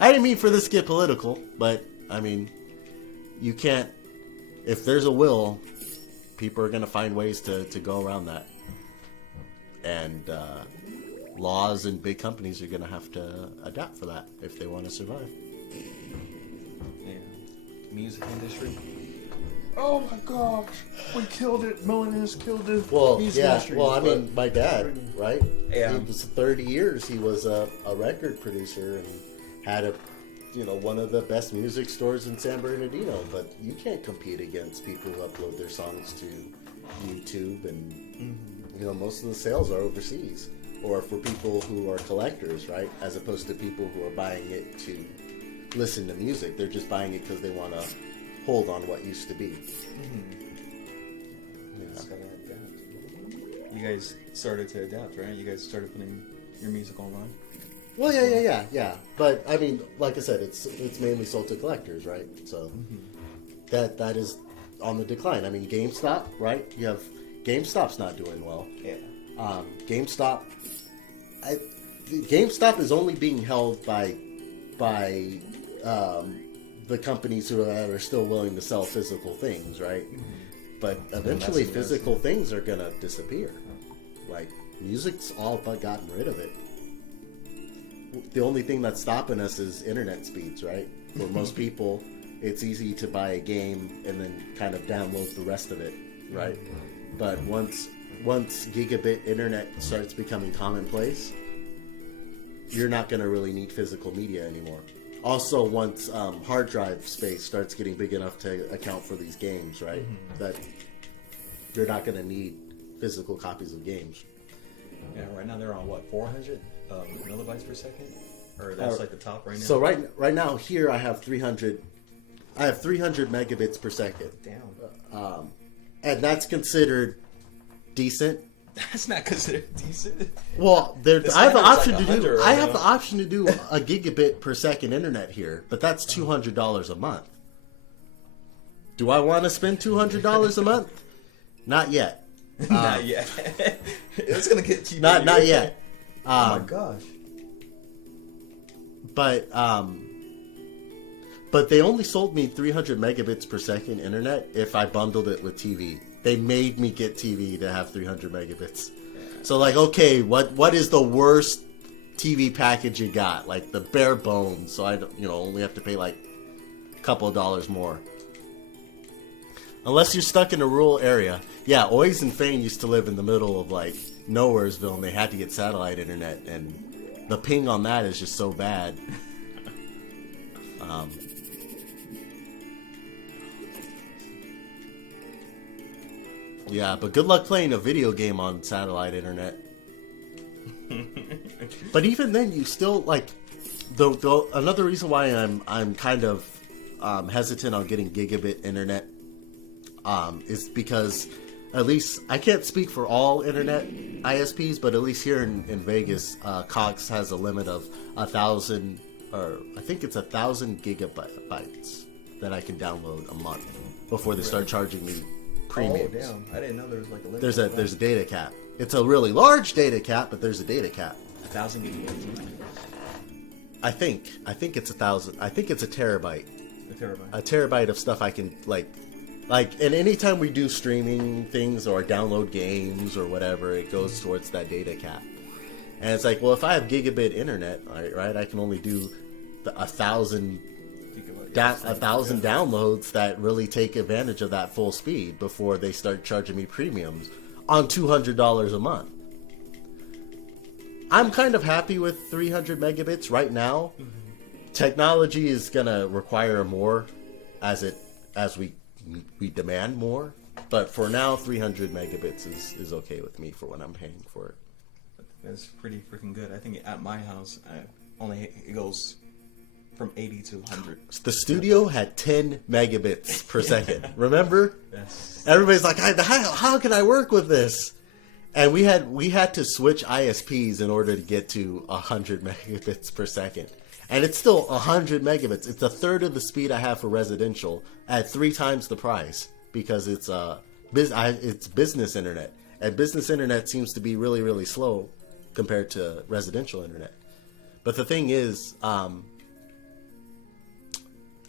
I didn't mean for this to get political. But I mean, you can't. If there's a will, people are going to find ways to go around that. And laws and big companies are going to have to adapt for that if they want to survive. Yeah. Music industry. Oh my gosh, we killed it. Millennials killed it. Well, music yeah. industry. Well, I mean, my dad, right? Yeah. He was 30 years. He was a record producer and had one of the best music stores in San Bernardino. But you can't compete against people who upload their songs to YouTube, and you know, most of the sales are overseas, or for people who are collectors, right? As opposed to people who are buying it to listen to music. They're just buying it because they want to hold on what used to be. You guys started to adapt, right? You guys started putting your music online. Well, yeah. But I mean, like I said, it's mainly sold to collectors, right? So that is on the decline. I mean, GameStop, right? You have GameStop's not doing well. Yeah. GameStop is only being held by the companies who are still willing to sell physical things, right? But eventually, physical things are gonna disappear. Like, music's all but gotten rid of it. The only thing that's stopping us is internet speeds, right? For most people, it's easy to buy a game and then kind of download the rest of it, right? But once gigabit internet starts becoming commonplace, you're not going to really need physical media anymore. Also, once hard drive space starts getting big enough to account for these games, right? That you're not going to need physical copies of games. Yeah, right now they're on what, 400 millibytes per second, or that's like the top right now. So right now here I have 300 megabits per second. Damn. And that's considered decent. That's not considered decent. Well, I have the option like to do. right I have now. the option to do a gigabit per second internet here, but that's $200 a month. Do I want to spend $200 a month? Not yet. Not yet. It's gonna get cheaper. Not yet. Oh my gosh. But they only sold me 300 megabits per second internet if I bundled it with TV. They made me get TV to have 300 megabits. So like, okay, what is the worst TV package you got? Like the bare bones, so I only have to pay like a couple of dollars more. Unless you're stuck in a rural area. Yeah, Oys and Fane used to live in the middle of like Nowheresville, and they had to get satellite internet, and the ping on that is just so bad. Yeah, but good luck playing a video game on satellite internet. But even then, you still like another reason why I'm kind of hesitant on getting gigabit internet is because, at least I can't speak for all internet ISPs, but at least here in Vegas, Cox has a limit of 1,000 or I think it's 1,000 gigabytes that I can download a month before they start charging me premiums. Oh damn! I didn't know there was like a limit. There's a data cap. It's a really large data cap, but there's a data cap. 1,000 gigabytes. I think it's 1,000. I think it's a terabyte. A terabyte of stuff I can like, and anytime we do streaming things or download games or whatever, it goes towards that data cap. And it's like, well, if I have gigabit internet, right, I can only do 1,000 downloads that really take advantage of that full speed before they start charging me premiums on $200 a month. I'm kind of happy with 300 megabits right now. Technology is gonna require more as we demand more, but for now 300 megabits is okay with me for what I'm paying for it. That's pretty freaking good. I think at my house it goes from 80 to 100. The studio had 10 megabits per second. Remember? Yes. Everybody's like, how can I work with this? And we had to switch ISPs in order to get to 100 megabits per second. And it's still 100 megabits. It's a third of the speed I have for residential at 3 times the price because it's business internet. And business internet seems to be really, really slow compared to residential internet. But the thing is, don't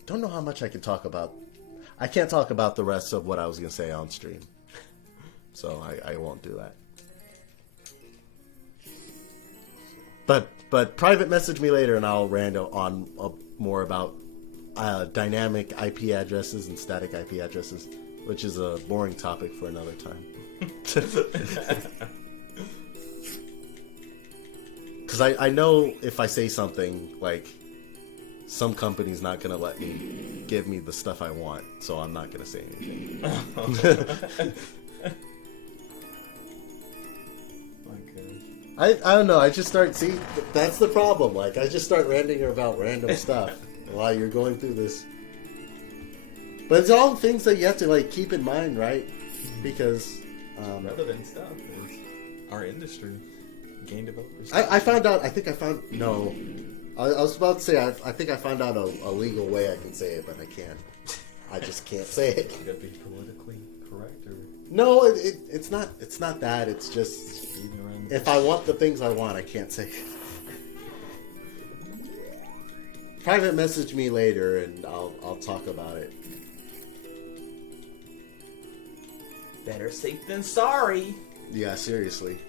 know how much I can talk about. I can't talk about the rest of what I was going to say on stream. So I won't do that. But private message me later and I'll rant on more about dynamic IP addresses and static IP addresses, which is a boring topic for another time. Because I know if I say something, like, some company's not going to let me give me the stuff I want, so I'm not going to say anything. I don't know, I just start, that's the problem, like, I just start ranting about random stuff while you're going through this. But it's all things that you have to, like, keep in mind, right? Because... relevant stuff is our industry. Game developers. I was about to say, I think I found out a legal way I can say it, but I can't. I just can't say it. You gotta be politically correct, or... No, it's not that, it's just... If I want the things I want, I can't say it. Private message me later and I'll talk about it. Better safe than sorry. Yeah, seriously.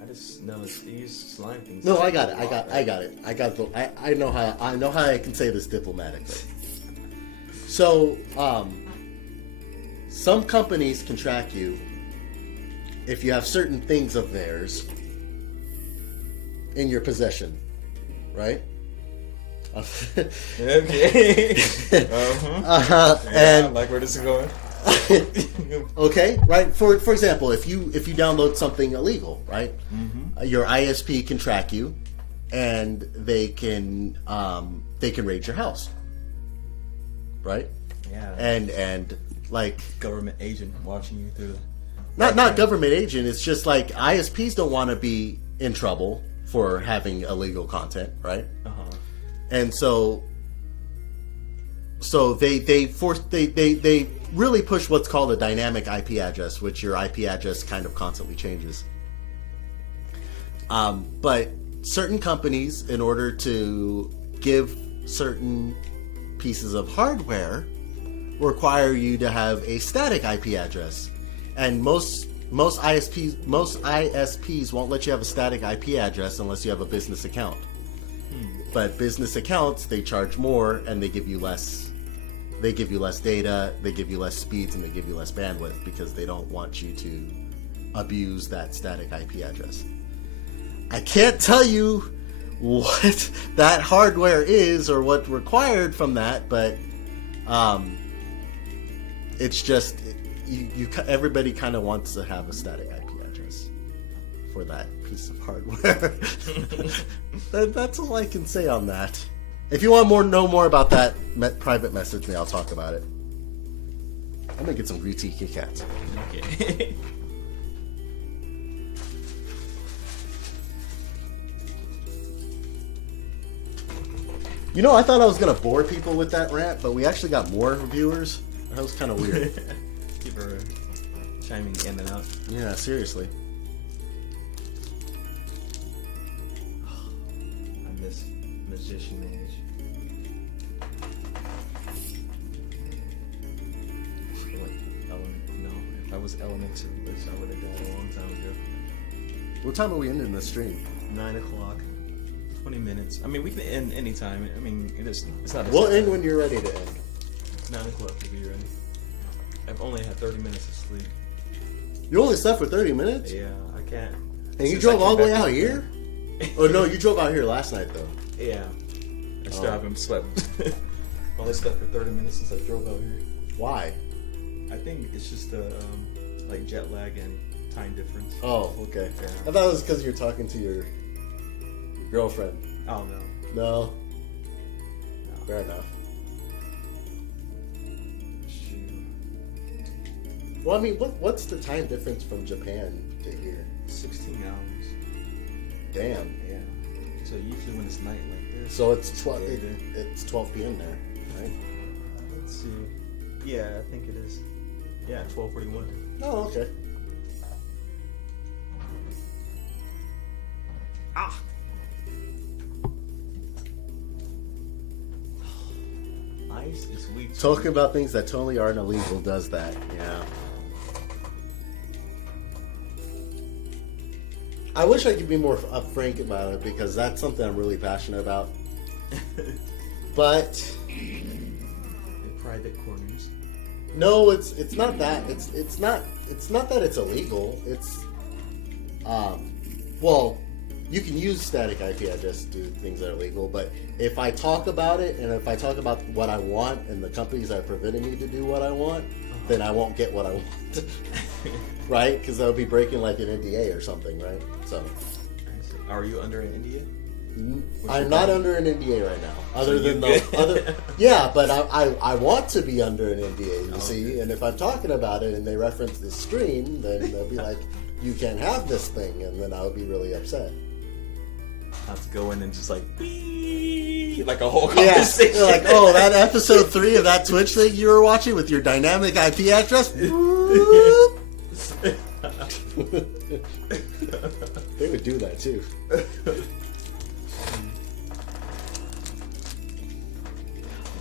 I just know it's these slime things. No, I got it. I know how I can say this diplomatically. So, some companies can track you if you have certain things of theirs in your possession, right? Okay. And like where this is going. Okay, right. For example, if you download something illegal, right? Mm-hmm. Your ISP can track you, and they can raid your house, right? Yeah. And like government agent watching you through. Not government agent. It's just like ISPs don't want to be in trouble for having illegal content, right? And so they really push what's called a dynamic IP address, which your IP address kind of constantly changes. But certain companies, in order to give certain pieces of hardware, require you to have a static IP address, and most ISPs won't let you have a static IP address unless you have a business account. But business accounts, they charge more, and they give you less. They give you less data, they give you less speeds, and they give you less bandwidth because they don't want you to abuse that static IP address. I can't tell you what that hardware is or what's required from that, but it's just everybody kind of wants to have a static IP address for that piece of hardware. That's all I can say on that. If you want know more about that, private message me. I'll talk about it. I'm gonna get some green tea Kit Kats. Okay. You know, I thought I was gonna bore people with that rant, but we actually got more viewers. That was kind of weird. People are chiming in and out. Yeah, seriously. I miss Magician Age. No, if I was Elementalist, I would have done it a long time ago. What time are we ending the stream? 9 o'clock. 20 minutes. I mean, we can end any time. I mean, it's not a We'll set end time. when you're ready to end. 9 o'clock will be ready. I've only had 30 minutes of sleep. You only slept for 30 mints? Yeah, I can't. And you Since drove I all the came way back out from here? Oh, no, you drove out here last night, though. Yeah. I still haven't slept. Only slept for 30 minutes since I drove out here. Why? I think it's just like jet lag and time difference. Oh, okay. Yeah. I thought it was because you're talking to your girlfriend. Oh, no. No? Fair enough. Shoot. Well, I mean, what's the time difference from Japan to here? 16 hours. Damn. Yeah. So usually when it's night like this. So it's 12. Yeah, It's 12 p.m. there, right? Let's see. Yeah, I think it is. Yeah, 12:41. Oh, okay. Ah. Ice is weak. Talking about things that totally aren't illegal does that. Yeah. I wish I could be more frank about it because that's something I'm really passionate about. But In private corners. no, it's not that. It's not that it's illegal. It's well, you can use static IP address to do things that are legal, but if I talk about it and if I talk about what I want and the companies that are preventing me to do what I want, then I won't get what I want. Right? Because that would be breaking like an NDA or something, right? So Are you under an NDA? I'm not under an NDA right now. Other So than you the get- other, yeah, but I want to be under an NDA. You Oh, see, okay. and if I'm talking about it and they reference the stream, then they'll be like, "You can't have this thing," and then I'll be really upset. I have to go in and just like a whole Yeah, conversation. they're like, "Oh, that episode 3 of that Twitch thing you were watching with your dynamic IP address." They would do that too.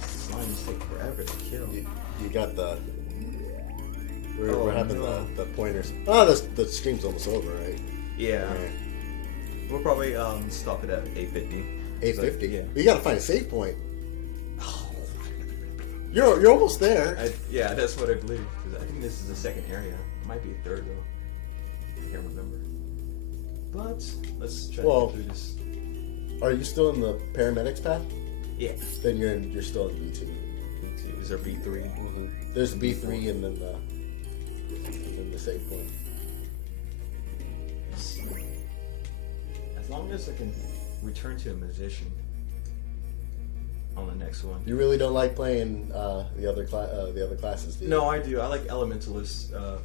Slimes take forever to kill. You got the. We're Oh, having no. the pointers. Oh, the stream's almost over, right? Yeah. We'll probably stop it at 8:50. 8:50. Yeah. You gotta find a save point. You're almost there. Yeah, that's what I believe. 'Cause I think this is the second area. It might be a third though. I can't remember. But let's try Well, to get through this. Are you still in the paramedics path? Yeah. Then you're still in B2. B2. Is there B3? There's B3 and then the save point. As long as I can return to a musician on the next one. You really don't like playing the other classes, do you? No, I do. I like Elementalist. Oh,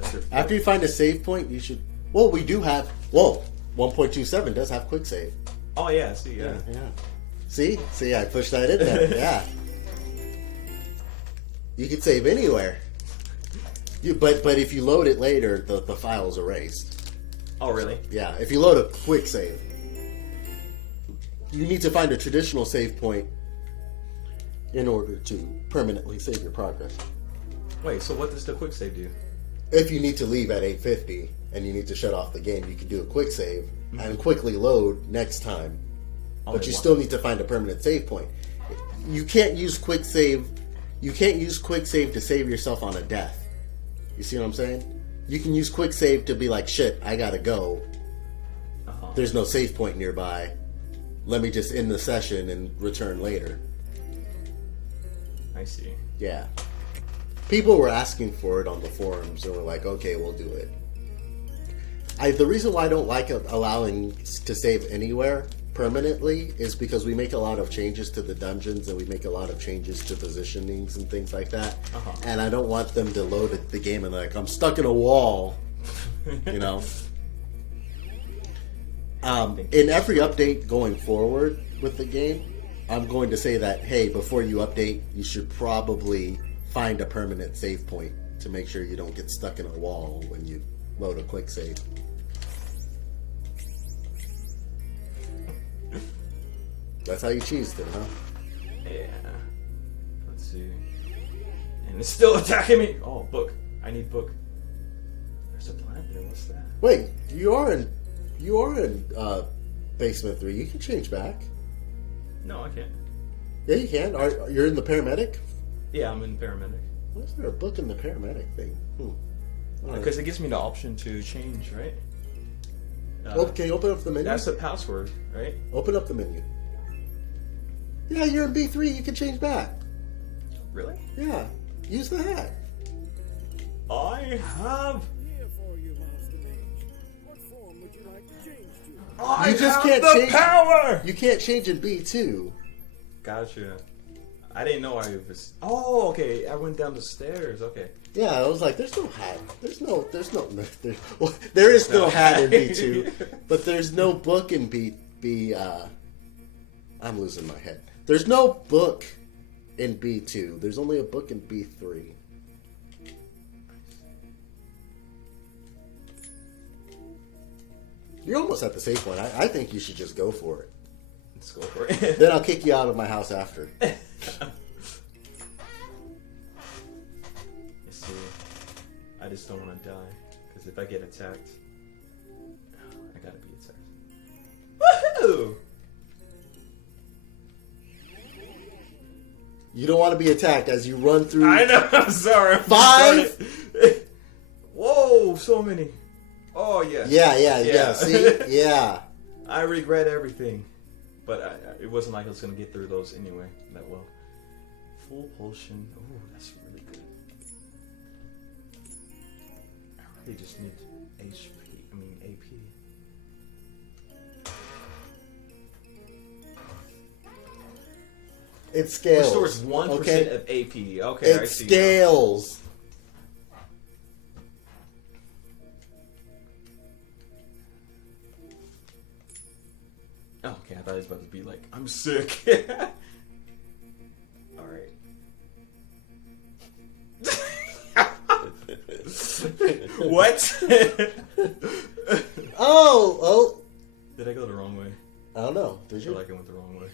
that's your. After you find a save point, you should. Well, we do have. Whoa, 1.27 does have quick save. Oh yeah, see, yeah. See, I pushed that in there. Yeah. You can save anywhere. But if you load it later, the file is erased. Oh really? Yeah. If you load a quick save, you need to find a traditional save point in order to permanently save your progress. Wait, so what does the quick save do? If you need to leave at 8:50 and you need to shut off the game, you can do a quick save and quickly load next time. But you still need to find a permanent save point. You can't use quick save. You can't use quick save to save yourself on a death. You see what I'm saying? You can use quick save to be like, shit, I gotta go. There's no save point nearby. Let me just end the session and return later. I see. Yeah. People were asking for it on the forums, and we're like, okay, we'll do it. The reason why I don't like allowing to save anywhere permanently is because we make a lot of changes to the dungeons and we make a lot of changes to positionings and things like that. And I don't want them to load the game and like, I'm stuck in a wall, you know? In every update going forward with the game, I'm going to say that, hey, before you update, you should probably find a permanent save point to make sure you don't get stuck in a wall when you load a quick save. That's how you cheesed it, huh? Yeah. Let's see. And it's still attacking me. Oh, book. I need book. There's a plant there. What's that? Wait, you are in basement 3. You can change back. No, I can't. Yeah, you can. You're in the paramedic? Yeah, I'm in paramedic. Why is there a book in the paramedic thing? Because it gives me the option to change, right? Okay, open up the menu. That's the password, right? Open up the menu. Yeah, you're in B3. You can change back. Really? Yeah. Use the hat. I have. Here for you, Master Mage. What form would you like to change to? I You just have can't the change. power. You can't change in B2. Gotcha. I didn't know I was. Oh, okay. I went down the stairs. Okay. Yeah, I was like, there's no hat. Well, there is no hat in B2, but there's no book in B. I'm losing my head. There's no book in B2. There's only a book in B3. You're almost at the safe point. I think you should just go for it. Let's go for it. Then I'll kick you out of my house after. You see, I just don't want to die. Because if I get attacked, I gotta be attacked. Woohoo! You don't want to be attacked as you run through. I know, I'm sorry. I'm 5? Whoa, so many. Oh, yeah. Yeah. See? Yeah. I regret everything. But it wasn't like I was going to get through those anyway that well. Full potion. Ooh, that's really good. I really just need AP. It scales. Restores 1% okay? of AP. Okay, it I see. scales. Oh, okay, I thought it was about to be like, I'm sick. Alright. What? Oh. Did I go the wrong way? I don't know. Did I you? feel like I went the wrong way.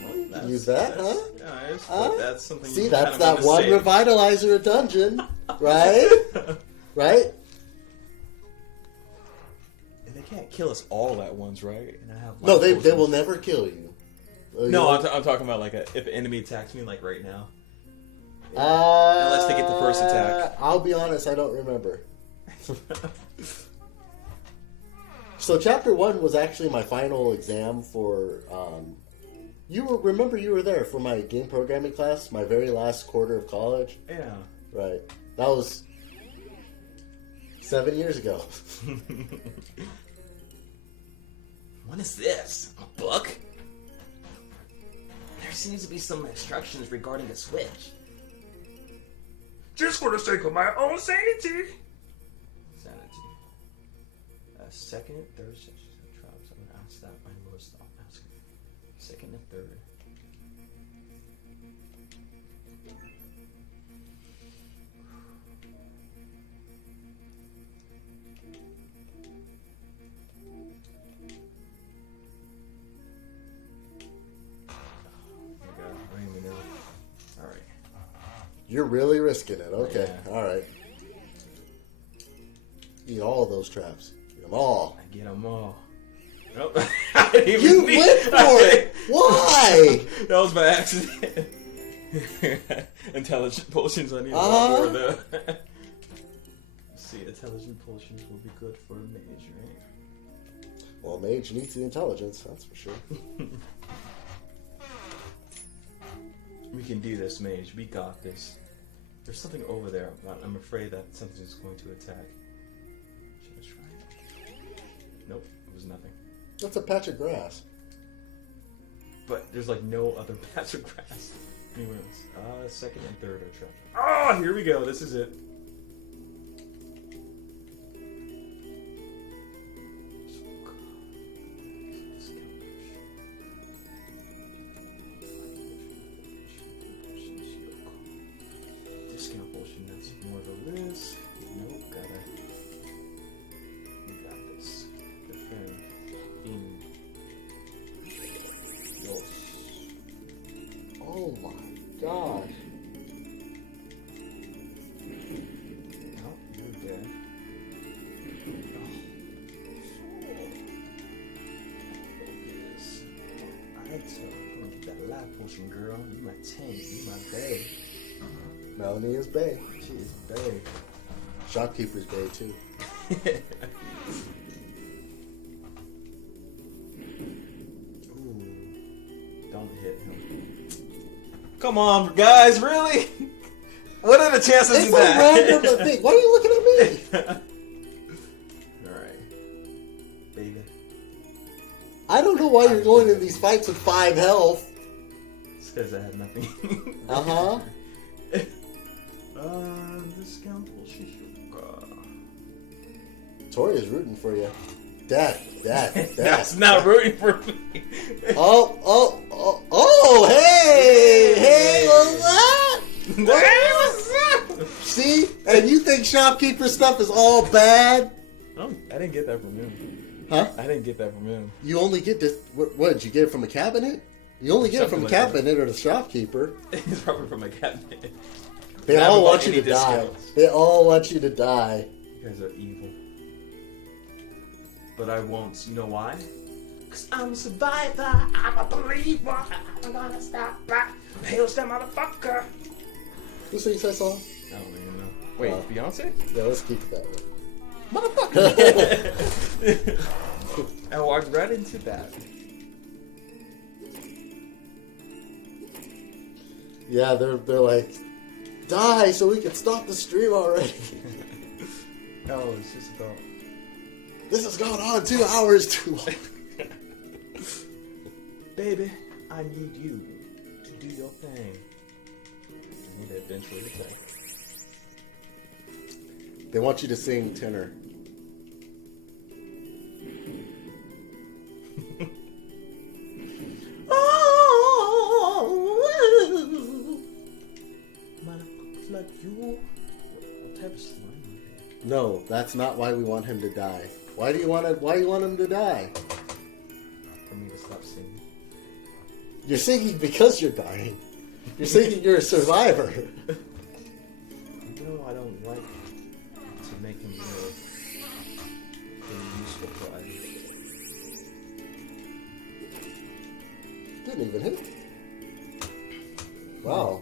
Well, Use that, huh? Nice, Huh? that's something. See, you that's kind of that want to one save. revitalizer a dungeon, right? Right? And they can't kill us all at once, right? And I have No, they potions. will never kill you. No, I'm talking about like if an enemy attacks me, like right now. Unless they get the first attack. I'll be honest, I don't remember. So chapter 1 was actually my final exam for. You were there for my game programming class, my very last quarter of college. Yeah. Right. That was 7 years ago. What is this? A book? There seems to be some instructions regarding a switch. Just for the sake of my own sanity. Sanity. Second, third session of trials. I'm gonna ask that my lowest. I'll ask second and third. Alright. You're really risking it. Okay. Yeah. All right. Eat all of those traps. Eat them all. I get them all. Nope. I didn't even You need- went for it. Why? That was by accident. Intelligent potions. I need a lot more of that. See, intelligent potions will be good for a mage, right? Well, mage needs the intelligence. That's for sure. We can do this, mage. We got this. There's something over there. I'm afraid that something's going to attack. Should I try it? Nope, it was nothing. That's a patch of grass. But there's like no other patch of grass. Anyways, second and third are trapped. Oh, here we go. This is it. Discount potion, that's more of a risk. Nope, gotta. You got this. Defend. In. Yours. Oh my gosh. Oh, you're dead. Focus. Alright, so I'm gonna get that life potion, girl. You my tank, you my bae. Melanie is bae. She is bae. Shopkeeper's bae too. Ooh. Don't hit him. Come on, guys, really? What are the chances It's of a that? random thing. Why are you looking at me? Alright. Baby. I don't know why you're going in these fights with 5 health. It's because I had nothing. Uh-huh. Discount bullshit. Toria's rooting for you. Death. That's not rooting for me. Oh, hey, what's that? Hey, what's up? See? And you think shopkeeper stuff is all bad? I didn't get that from him. Huh? I didn't get that from him. You only get this. What did you get it from a cabinet? You only get it from a cabinet or the shopkeeper. It's probably from a cabinet. They all want you to die. They all want you to die. You guys are evil. But I won't. You know why? Cause I'm a survivor. I'm a believer. I'm gonna stop that. Hails that motherfucker. Who sings that song? I don't even know. Wait, Beyonce? Yeah, let's keep it that way. Motherfucker. I walked right into that. Yeah, they're like, die so we can stop the stream already. No, it's just about. This has gone on 2 hours too long. Baby, I need you to do your thing. I need to eventually attack. They want you to sing tenor. Motherfuckers like you. What type of slime? No, that's not why we want him to die. Why do you want him to die? For me to stop singing. You're singing because you're dying. You're singing you're a survivor. No, I don't like to make him live. Useful pride. Didn't even hit him. Wow.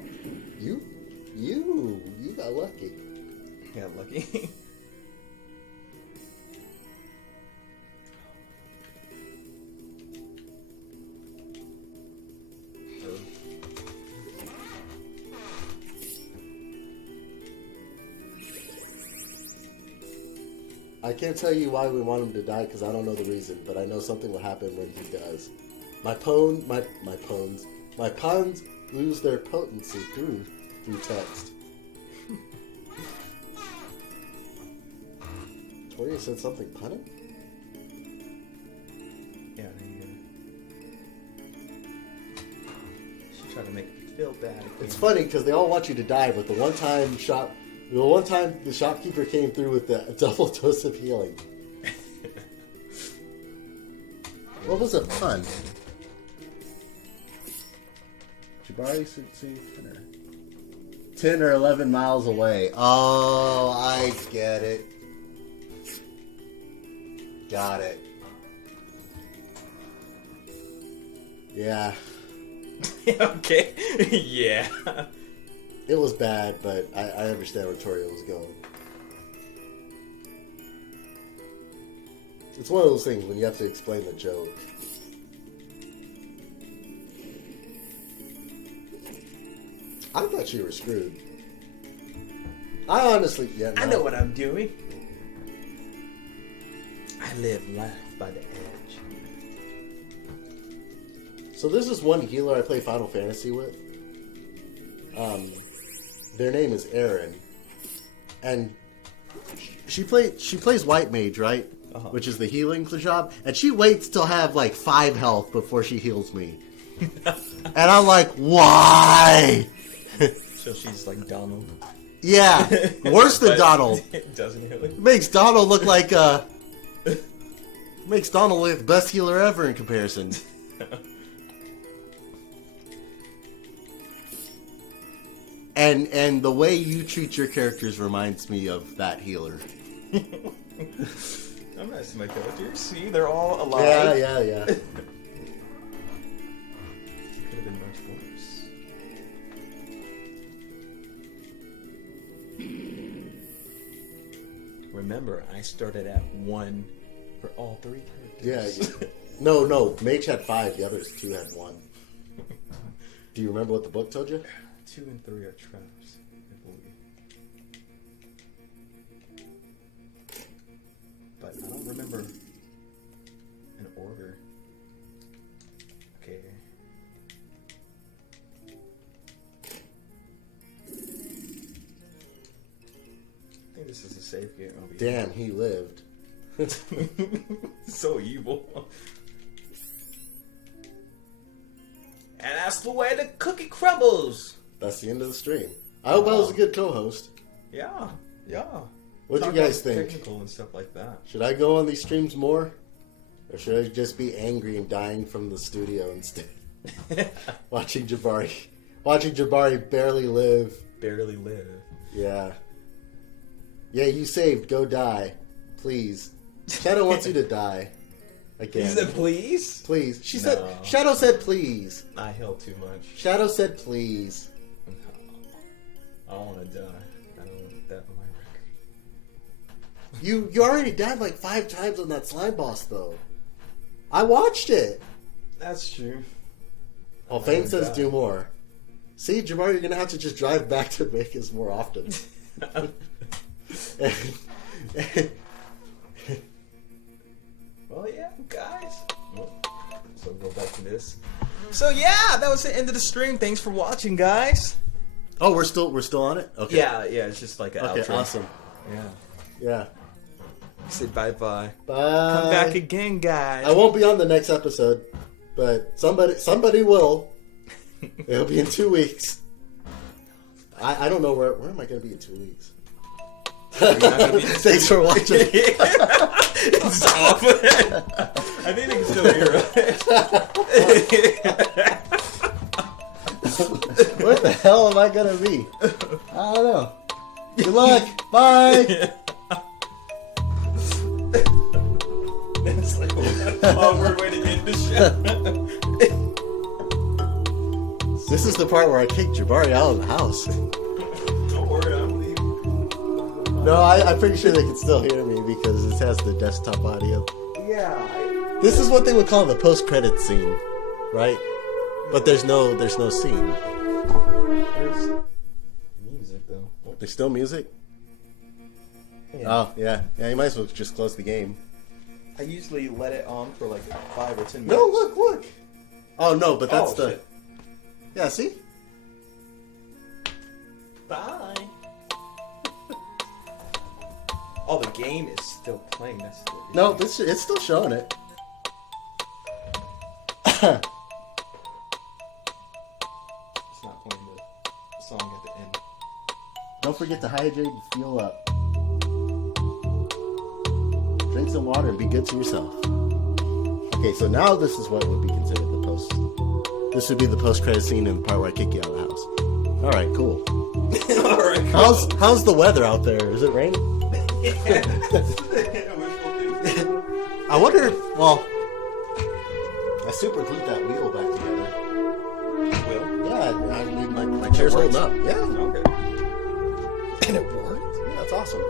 You got lucky. Yeah, lucky. I can't tell you why we want him to die because I don't know the reason, but I know something will happen when he does. My puns lose their potency through text. Toria said something punning? Yeah, I didn't hear it. She tried to make me feel bad. It's funny because they all want you to die, but the one time the shopkeeper came through with the double dose of healing. What was a pun? Jabari should see 10 or 11 miles away. Oh, I get it. Got it. Yeah. Okay. Yeah. It was bad, but I understand where Toria was going. It's one of those things when you have to explain the joke. I thought you were screwed. I honestly, yeah. No. I know what I'm doing. I live life by the edge. So this is one healer I play Final Fantasy with. Their name is Erin, and she plays White Mage, right? Uh-huh. Which is the healing job, and she waits till I have like 5 health before she heals me. And I'm like, why? So she's like Donald. Yeah, worse than Donald. Doesn't he? Really? Makes Donald look like makes Donald look the best healer ever in comparison. And the way you treat your characters reminds me of that healer. I'm nice to my characters. See, they're all alive. Yeah. Could have been much worse. Remember, I started at 1 for all 3 characters. Yeah. No. Mage had 5. The others 2 had 1. Do you remember what the book told you? 2 and 3 are traps, I believe. But I don't remember an order. Okay. I think this is a safe game. Damn, he lived. So evil. And that's the way the cookie crumbles. That's the end of the stream. I hope I was a good co-host. Yeah. What do you guys think? Technical and stuff like that. Should I go on these streams more? Or should I just be angry and dying from the studio instead? Watching Jabari barely live. Barely live. Yeah. Yeah, you saved. Go die. Please. Shadow wants you to die. Again. He said please? Please. Shadow said please. I held too much. Shadow said please. No. I don't want to die. I don't want that on my record. You already died like 5 times on that slime boss though. I watched it. That's true. Well, Fame says do more. See, Jabari, you're gonna have to just drive back to Vegas more often. Well, yeah, guys. So go back to this. So yeah, that was the end of the stream. Thanks for watching, guys. Oh, we're still on it. Okay. Yeah. It's just like an outro. Awesome. Yeah. Say bye-bye. Bye. Come back again, guys. I won't be on the next episode, but somebody will. It'll be in 2 weeks. I don't know where am I going to be in 2 weeks. Thanks for watching. It's off. I think they can still hear it. Where the hell am I going to be? I don't know. Good luck. Bye. That's like a awkward way to end the show. This is the part where I kick Jabari out of the house. Don't worry, I'm leaving. No, I'm pretty sure they can still hear me because it has the desktop audio. Yeah. This is what they would call the post-credit scene, right? But there's no scene. There's music though. There's still music? Yeah. Oh, yeah. Yeah, you might as well just close the game. I usually let it on for like 5 or 10 minutes. No, look. Oh, no, but that's the... Shit. Yeah, see? Bye. Oh, the game is still playing. That's the No, it's still showing it. It's not playing the song at the end. Don't forget to hydrate and fuel up. Drink some water and be good to yourself. Okay, so now this is what would be considered the post. This would be the post-credit scene in the part where I kick you out of the house. All right, cool. All right, cool. How's the weather out there? Is it raining? I wonder. Well, I super glued that wheel back together. Wheel? Yeah, I mean, my chair's holding up. Yeah. Okay. And it worked. Yeah, that's awesome.